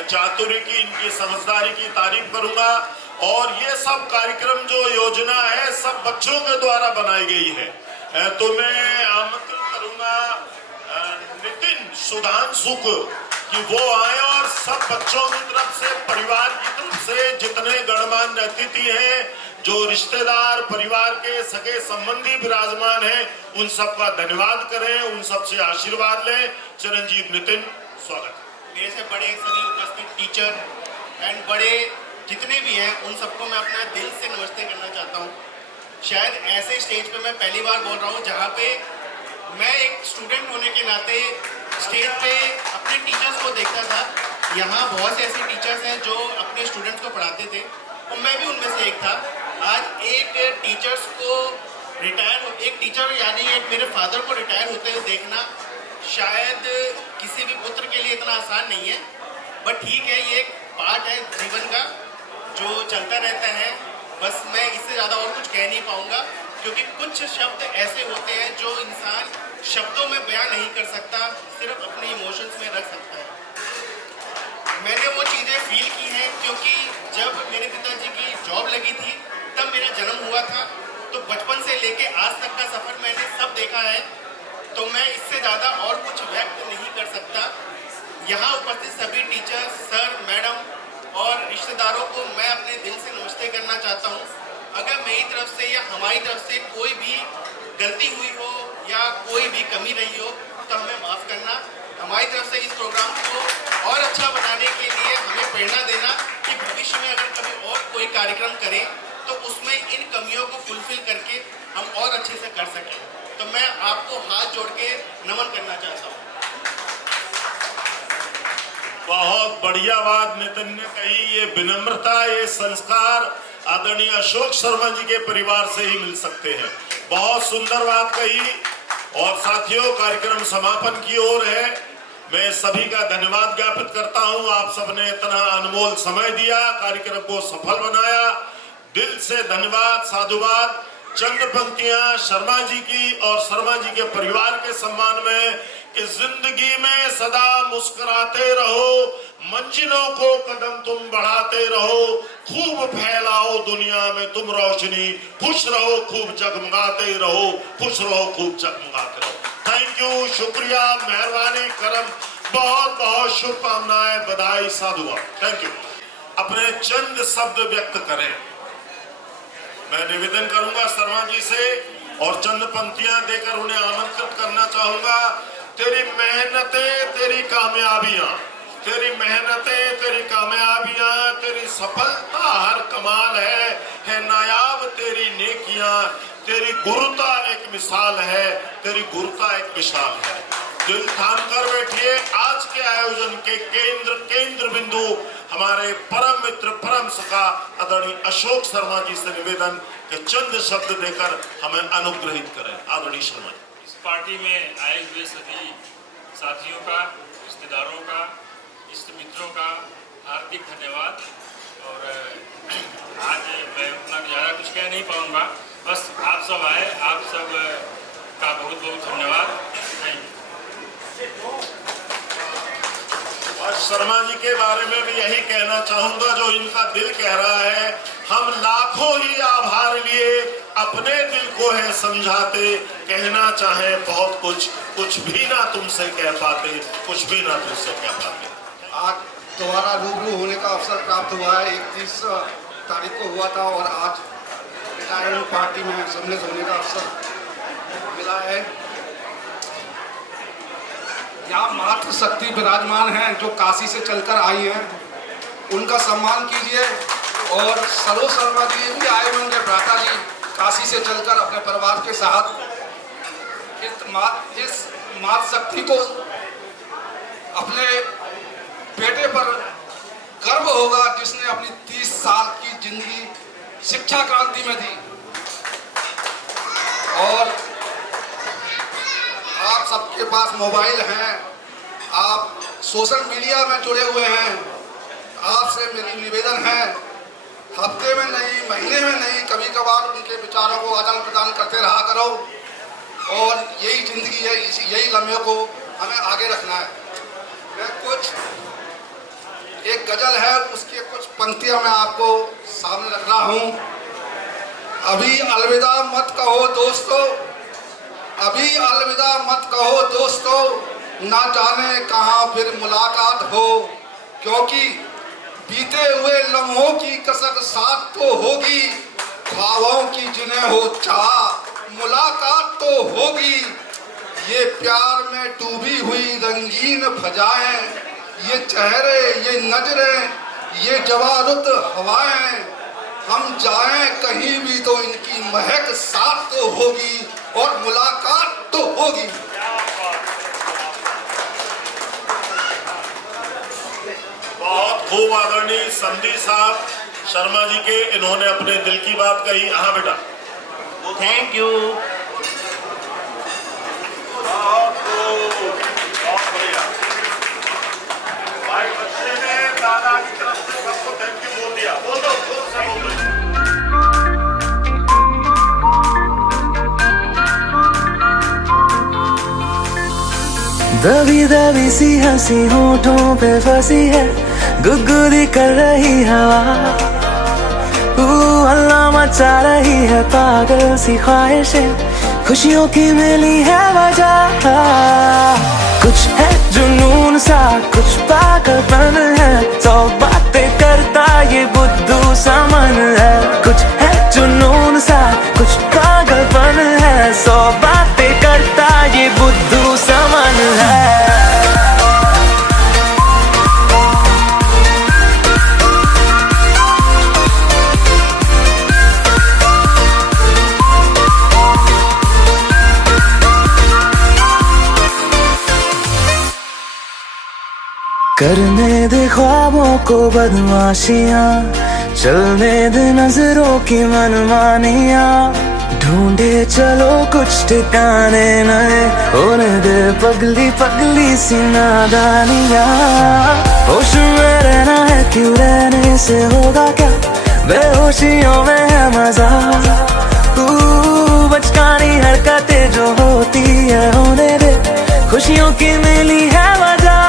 चातुर्य की, इनकी समझदारी की तारीफ करूंगा। और ये सब कार्यक्रम जो योजना है सब बच्चों के द्वारा बनाई गई है। तो मैं आमंत्रित करूंगा नितिन सुधांशु को कि वो आए और सब बच्चों की तरफ से, परिवार की तरफ से जितने गणमान्य अतिथि हैं, जो रिश्तेदार, परिवार के सगे संबंधी विराजमान हैं, उन सब का धन्यवाद करें, उन सब से आशीर्वाद लें। चिरंजीव नितिन, स्वागत। मेरे से बड़े सभी उपस्थित टीचर एंड बड़े जितने भी हैं, उन सबको मैं अपना दिल से नमस्ते करना चाहता हूँ। शायद ऐसे स्टेज पे मैं पहली बार बोल रहा हूँ जहाँ पे मैं एक स्टूडेंट होने के नाते स्टेज पे अपने टीचर्स को देखता था। यहाँ बहुत से ऐसे टीचर्स हैं जो अपने स्टूडेंट्स को पढ़ाते थे और मैं भी उनमें से एक था। आज एक टीचर्स को एक टीचर यानी एक मेरे फादर को रिटायर होते हुए देखना शायद किसी भी पुत्र के लिए इतना आसान नहीं है, बट ठीक है, ये एक पार्ट है जीवन का जो चलता रहता है। बस मैं इससे ज़्यादा और कुछ कह नहीं पाऊँगा, क्योंकि कुछ शब्द ऐसे होते हैं जो इंसान शब्दों में बयान नहीं कर सकता, सिर्फ अपने इमोशंस में रख सकता है। मैंने वो चीज़ें फील की हैं, क्योंकि जब मेरे पिताजी की जॉब लगी थी तब मेरा जन्म हुआ था। तो बचपन से लेके आज तक का सफ़र मैंने सब देखा है, तो मैं इससे ज़्यादा और कुछ व्यक्त नहीं कर सकता। यहाँ उपस्थित सभी टीचर्स, सर, मैडम और रिश्तेदारों को मैं अपने दिल से नमस्ते करना चाहता हूँ। अगर मेरी तरफ से या हमारी तरफ से कोई भी गलती हुई हो या कोई भी कमी रही हो तो हमें माफ़ करना। हमारी तरफ से इस प्रोग्राम को और अच्छा बनाने के लिए हमें प्रेरणा देना कि भविष्य में अगर कभी और कोई कार्यक्रम करें तो उसमें इन कमियों को फुलफिल करके हम और अच्छे से कर सकें। तो मैं आपको हाथ जोड़ के नमन करना चाहता हूँ। बहुत बढ़िया बात नितिन ने कही। ये विनम्रता, ये संस्कार आदरणीय अशोक शर्मा जी के परिवार से ही मिल सकते हैं। बहुत सुंदर बात कही। और साथियों, कार्यक्रम समापन की ओर है। मैं सभी का धन्यवाद ज्ञापित करता हूं। आप सबने इतना अनमोल समय दिया, कार्यक्रम को सफल बनाया। दिल से धन्यवाद, साधुवाद। चंद पंक्तियां शर्मा जी की और शर्मा जी के परिवार के सम्मान में कि जिंदगी में सदा मुस्कुराते रहो, मंजिलों को कदम तुम बढ़ाते रहो, खूब फैलाओ दुनिया में तुम रोशनी, खुश रहो, खूब जगमगाते रहो, खुश रहो, खूब जगमगाते रहो। थैंक यू, शुक्रिया, मेहरबानी, करम, बहुत बहुत शुभकामनाएं, बधाई, साधुवाद। Thank you. अपने चंद शब्द व्यक्त करें। मैं निवेदन करूंगा शर्मा जी से और चंद पंक्तियां देकर उन्हें आमंत्रित करना चाहूंगा। तेरी मेहनतें, तेरी कामयाबियां, तेरी मेहनतें, तेरी कामयाबियां, तेरी सफलता हर कमाल है नायाब तेरी नेकियां, तेरी गुरुता एक मिसाल है, तेरी गुरुता एक मिसाल है। दिल थाम कर बैठिए। आज के आयोजन के केंद्र बिंदु हमारे परम मित्र, परम सखा आदरणीय अशोक शर्मा जी से निवेदन कि चंद शब्द देकर हमें अनुग्रहित करें। आदरणीय शर्मा जी। इस पार्टी में आए हुए सभी साथियों का, रिश्तेदारों का, इष्ट मित्रों का हार्दिक धन्यवाद। और आज मैं उतना ज़्यादा कुछ कह नहीं पाऊंगा, बस आप सब आए, आप सब का बहुत बहुत धन्यवाद। Thank you. और शर्मा जी के बारे में भी यही कहना चाहूंगा जो इनका दिल कह रहा है। हम लाखों ही आभार लिए अपने दिल को है समझाते, कहना चाहे बहुत कुछ भी ना तुमसे कह पाते, कुछ भी ना तुमसे कह पाते। आज दोबारा रूबरू होने का अवसर प्राप्त हुआ है। 31 तारीख को हुआ था और आज रिटायरमेंट पार्टी में सम्मिलित होने का अवसर मिला है। यहाँ मातृ शक्ति विराजमान हैं जो काशी से चलकर आई हैं, उनका सम्मान कीजिए। और सरोज शर्मा जी भी आए हुए उनके भ्राता जी काशी से चलकर अपने परिवार के साथ इस मातृ शक्ति को अपने बेटे पर गर्व होगा जिसने अपनी 30 साल की जिंदगी शिक्षा क्रांति में दी। और आप सबके पास मोबाइल हैं, आप सोशल मीडिया में जुड़े हुए हैं। आपसे मेरी निवेदन है, हफ्ते में नहीं, महीने में नहीं, कभी कभार उनके विचारों को आदान प्रदान करते रहा करो। और यही जिंदगी है, यही लम्हे को हमें आगे रखना है। मैं एक गजल है, उसकी कुछ पंक्तियां मैं आपको सामने रख रहा हूँ। अभी अलविदा मत कहो दोस्तों, अभी अलविदा मत कहो दोस्तों, ना जाने कहाँ फिर मुलाकात हो, क्योंकि बीते हुए लम्हों की कसक साथ तो होगी, ख्वाबों की जिन्हें हो चाह मुलाकात तो होगी। ये प्यार में डूबी हुई रंगीन फजाएं, ये चेहरे, ये नजरें, ये जवारुत हवाएं, हम जाएं कहीं भी तो इनकी महक साथ तो होगी और मुलाकात तो होगी। बहुत खूब आदरणीय समधी साहब शर्मा जी के, इन्होंने अपने दिल की बात कही। हाँ बेटा, थैंक यू। बहुत बढ़िया भाई, बच्चे ने दादा की तरफ से सबको थैंक यू बोल दिया। बोल दो, जोर से बोल दो। दबी दबी सी हंसी होठों पे फंसी है, गुदगुदी कर रही हवा, हल्ला मचा रही है पागल सी ख्वाहिशें, खुशियों की मिली है वजह। कुछ है जुनून सा, कुछ पागलपन है, 100 बातें करता ये बुद्धू सा मन है। कुछ है जुनून सा, कुछ पागलपन है, 100 बातें करता ये बुद्धू सा मन है। करने दे ख्वाबों को बदमाशियां, चलने दे नजरों की मनमानियां, ढूंढे चलो कुछ ठिकाने नए, होने दे पगली पगली सी नादानियां। होश में रहना है क्यों, रहने से होगा क्या, बेहोशियों में है मजा। बचकानी हरकतें जो होती है होने दे, खुशियों की मिली है वजह।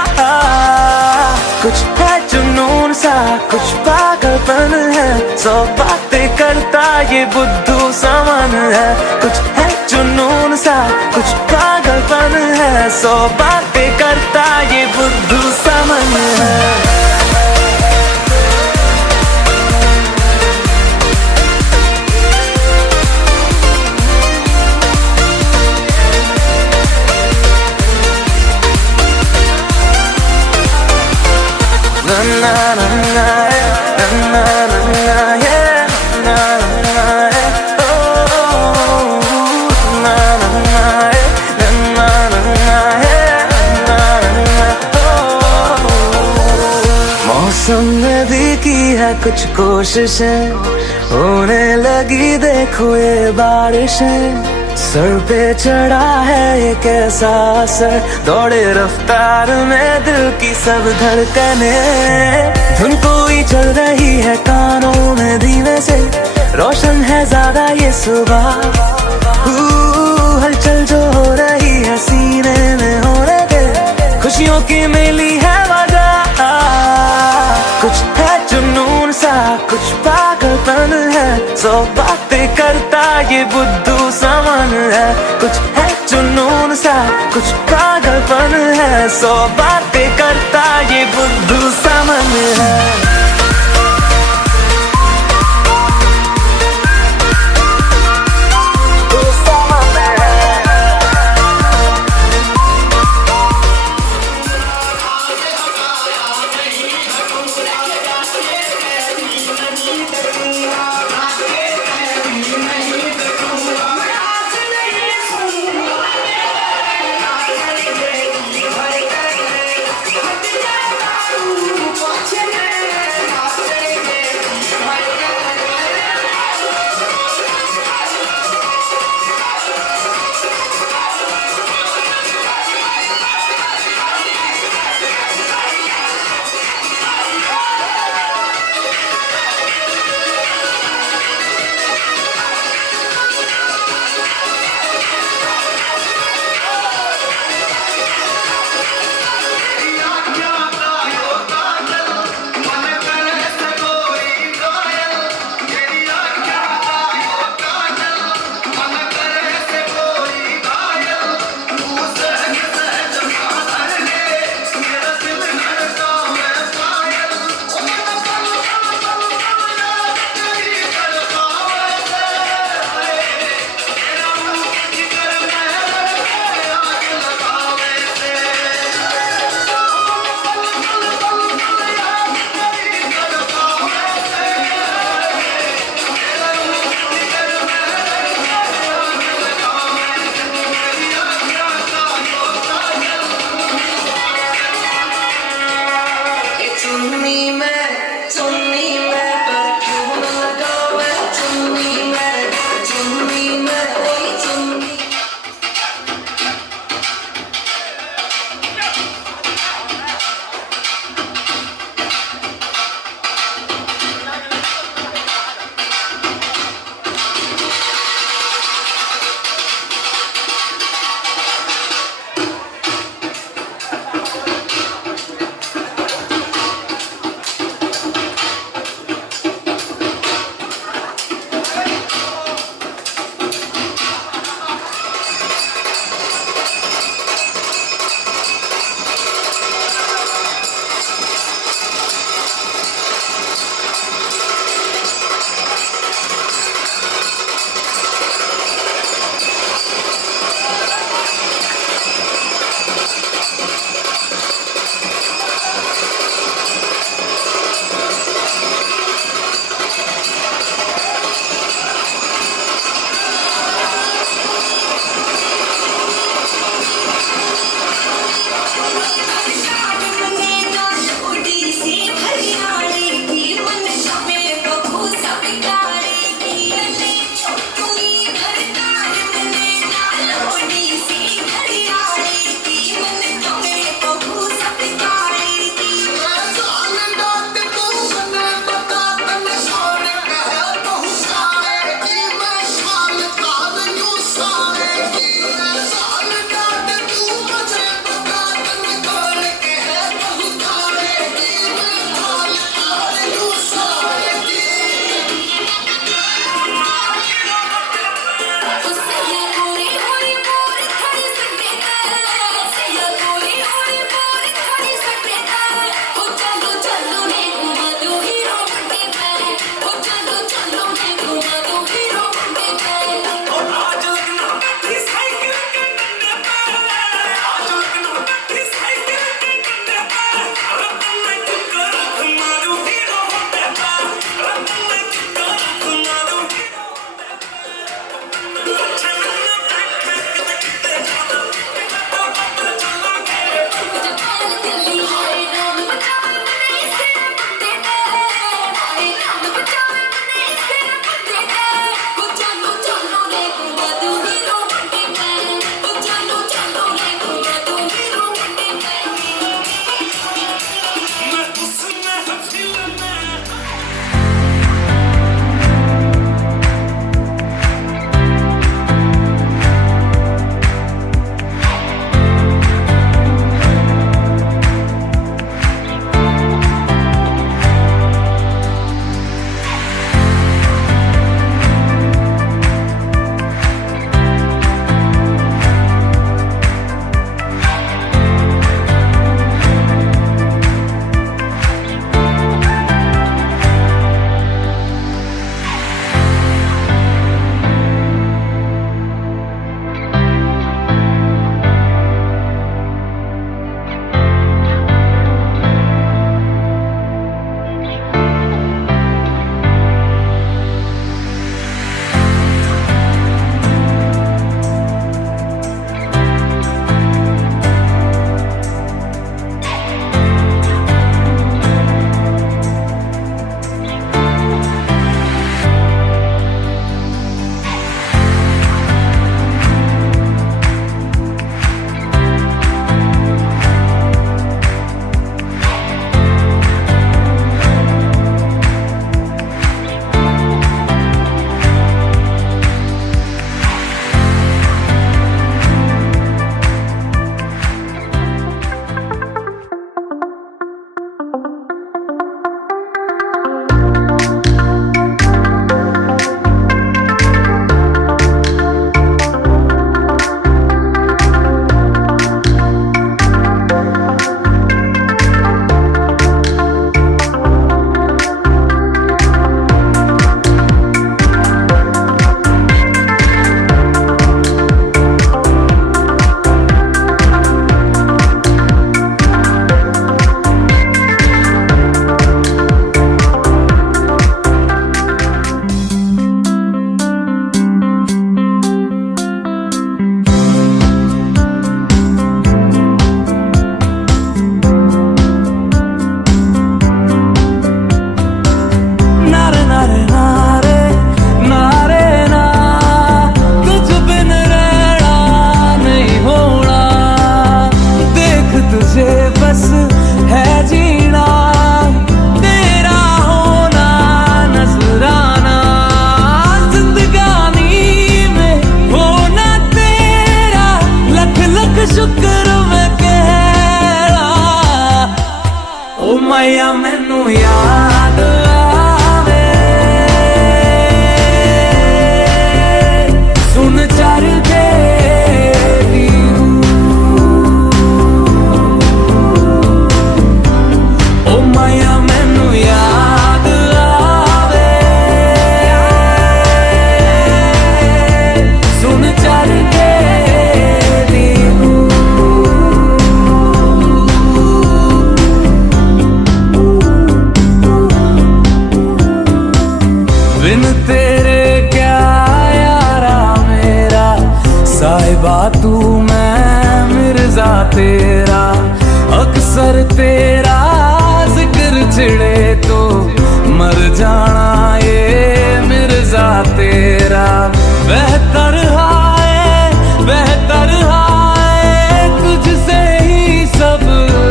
कुछ है जुनून सा, कुछ पागलपन है, 100 बातें करता ये बुद्धू सा मन है। कुछ है जुनून सा, कुछ पागलपन है, 100 बातें करता ये बुद्धू सा मन है। मौसम ने भी की है कुछ कोशिशें, होने लगी देखो ये बारिशें। सर पे चढ़ा है एक ऐसा असर, दौड़े रफ्तार में दिल की सब धड़कने। धुन कोई चल रही है कानों में धीमे से, रोशन है ज्यादा ये सुबह। हलचल जो हो रही है सीने में होने दे, खुशियों की मिली है वजह। कुछ है जुनून सा, कुछ पागलपन है, 100 बातें करता ये बुद्धू सा मन है। कुछ है जुनून सा, कुछ पागलपन है, 100 बातें करता ये बुद्धू सा मन है। जज्बा तू मैं मिर्जा तेरा, अक्सर तेरा जिक्र छिड़े तो मर जाना ये मिर्जा तेरा। बेहतर हाय तुझसे ही सब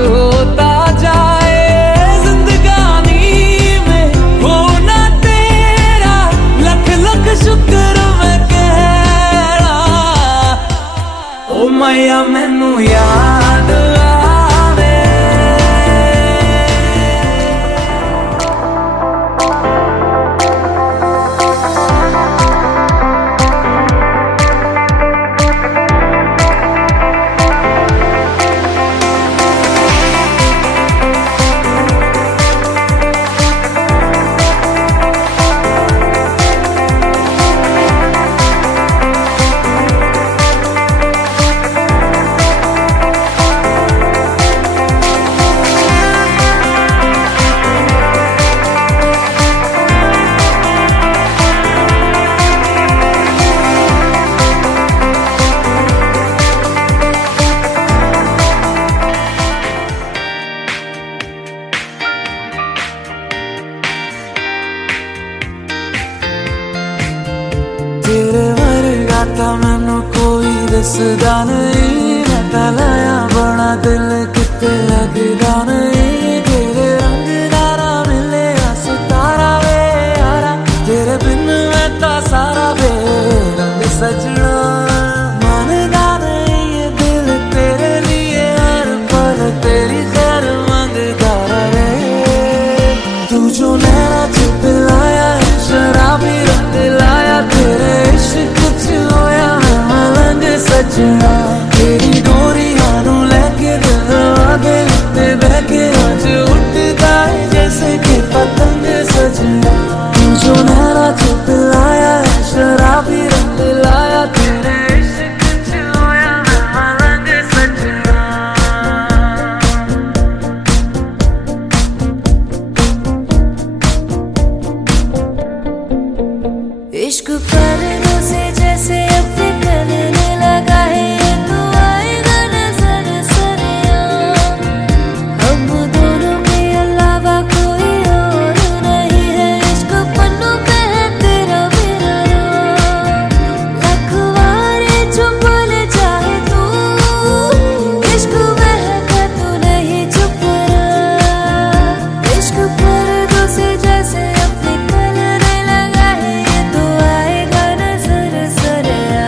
होता जाए, जिंदगानी में होना तेरा लख लख शुक्र मैं कह रहा। ओ मैया मैनू याद आवे, तेरे वर्गा ता मैनू कोई दसदा नहीं, मैं ता लाया बड़ा दिल किते लगदा नहीं। तेरे रंग दारा मिले सितारा वे यारा, तेरे बिन मैं ता सारा बेरंग सजना। मानदा नहीं ये दिल तेरे लिए हर पल तेरी खैर मंगदा रहे। तू जो नैना च पिलाया है शराबी रंग लाया, तेरे इश्क च होया मैं मलंग सजना। तेरी डोरियां नू लेके दिलवा दे उत्ते बह के आज उड़दा है जैसे कि पतंग सजना। तू जो नैना च पिलाया है शराबी रंग लाया, तेरे इश्क च होया मैं मलंग सजना। इश्क पर्दों से जैसे अब निकलने लगा है, ये तो आएगा नजर सरिया। हम दोनों के अलावा कोई और नहीं है, इश्क पन्नों पे है तेरा मेरा नाम। लखवारे चुप ले जाए तू, इश्क महका तू नहीं चुप रहा। इश्क पर्दों से जैसे अब निकलने लगा है, ये तो आएगा नजर सरिया।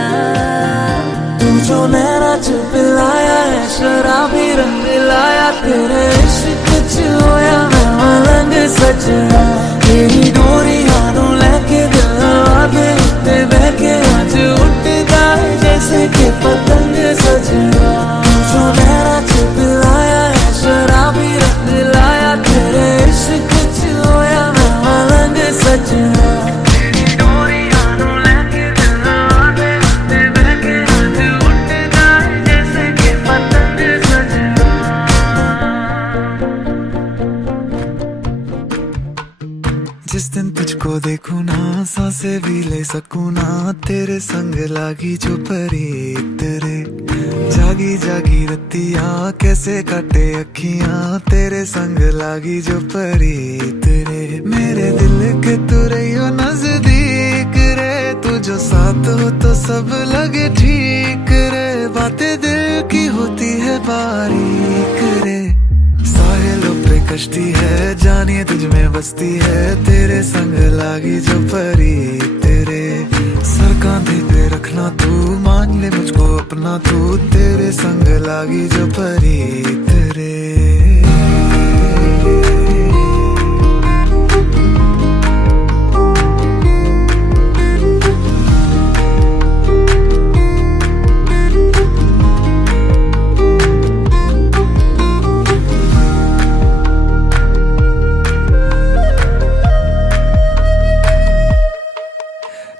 तू जो नैना च पिलाया है शराबी रंग लाया, तेरे इश्क च होया मैं मलंग सजना। तेरी डोरियां नू लेके दिलवा दे उत्ते बह के आज उड़दा है जैसे कि पतंग सजना। तू जो नैना च पिलाया है शराबी रंग लाया, तेरे इश्क च होया मैं मलंग सजना। तेरी डोरियां नू लेके दिलवा दे उत्ते बह के आज उड़दा है जैसे कि पतंग सजना। जिस दिन तुझको देखूं ना सांसें भी ले सकूं ना, तेरे संग लागी जो प्रीत रे। जागी जागी रतिया कैसे काटे अखियां, तेरे संग लागी जो प्रीत रे। मेरे दिल के तू रहियो नजदीक रे, तू जो साथ हो तो सब लगे ठीक रे। बातें दिल की होती है बारीक रे, साहिलों पे कश्ती है जानिए तुझ में बसती है, तेरे संग लागी जो परी तेरे। सर कांधे पे रखना तू, मान ले मुझको अपना तू, तेरे संग लागी जो परी तेरे।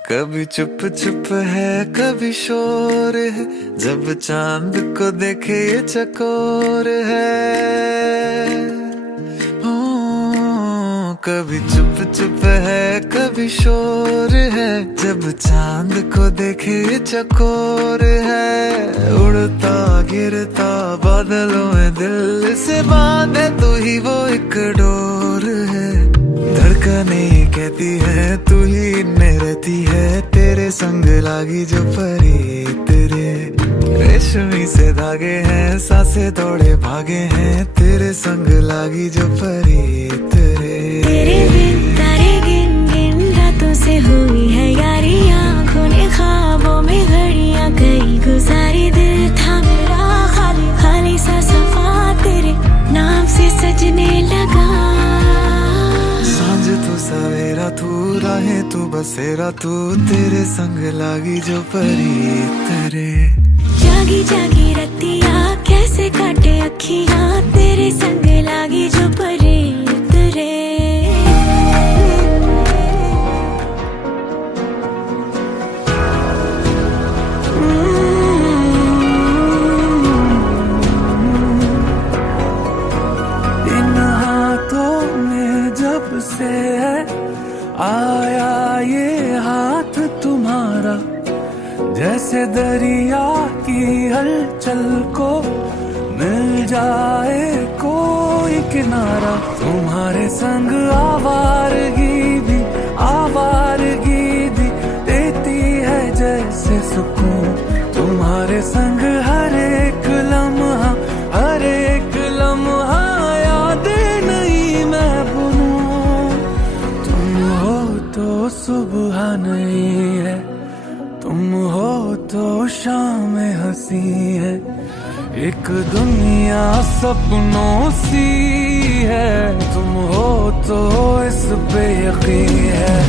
कभी चुप चुप है कभी शोर है, जब चांद को देखे ये चकोर है। कभी चुप चुप है कभी शोर है, जब चांद को देखे चकोर है। उड़ता गिरता बादलों में दिल से बांधे तू ही वो एक डोर है। धड़कने कहती है तू ही इनमें रहती है, तेरे संग लागी जो परी तेरे। रेशमी से धागे हैं सांसें दौड़े भागे हैं, तेरे संग लागी जो परी तेरे। तेरे बिन तारे गिन गिन रातों से हुई है यारी, आँखों ने ख्वाबों में घड़ियां कई गुजारी। दिल था मेरा खाली खाली सा सफा, तेरे नाम से सजने लगा। सांझ तू सवेरा तू राहें तू बसेरा तू, तेरे संग लागी जो परी तेरे। जागी जागी रतिया कैसे काटे अखियां, तेरे संग लागी जो परी तेरे। इन हाथों में जब से है आया ये हाथ तुम्हारा, जैसे दरिया की हलचल को मिल जाए कोई किनारा। तुम्हारे संग आवारगी भी देती है जैसे सुकून। तुम्हारे संग हर एक लम्हा यादें नहीं मैं भूलूं। तुम हो तो सुबह नहीं है, तुम हो तो शाम हंसी है, एक दुनिया सपनों सी है। तुम हो तो इस पे यकीन है।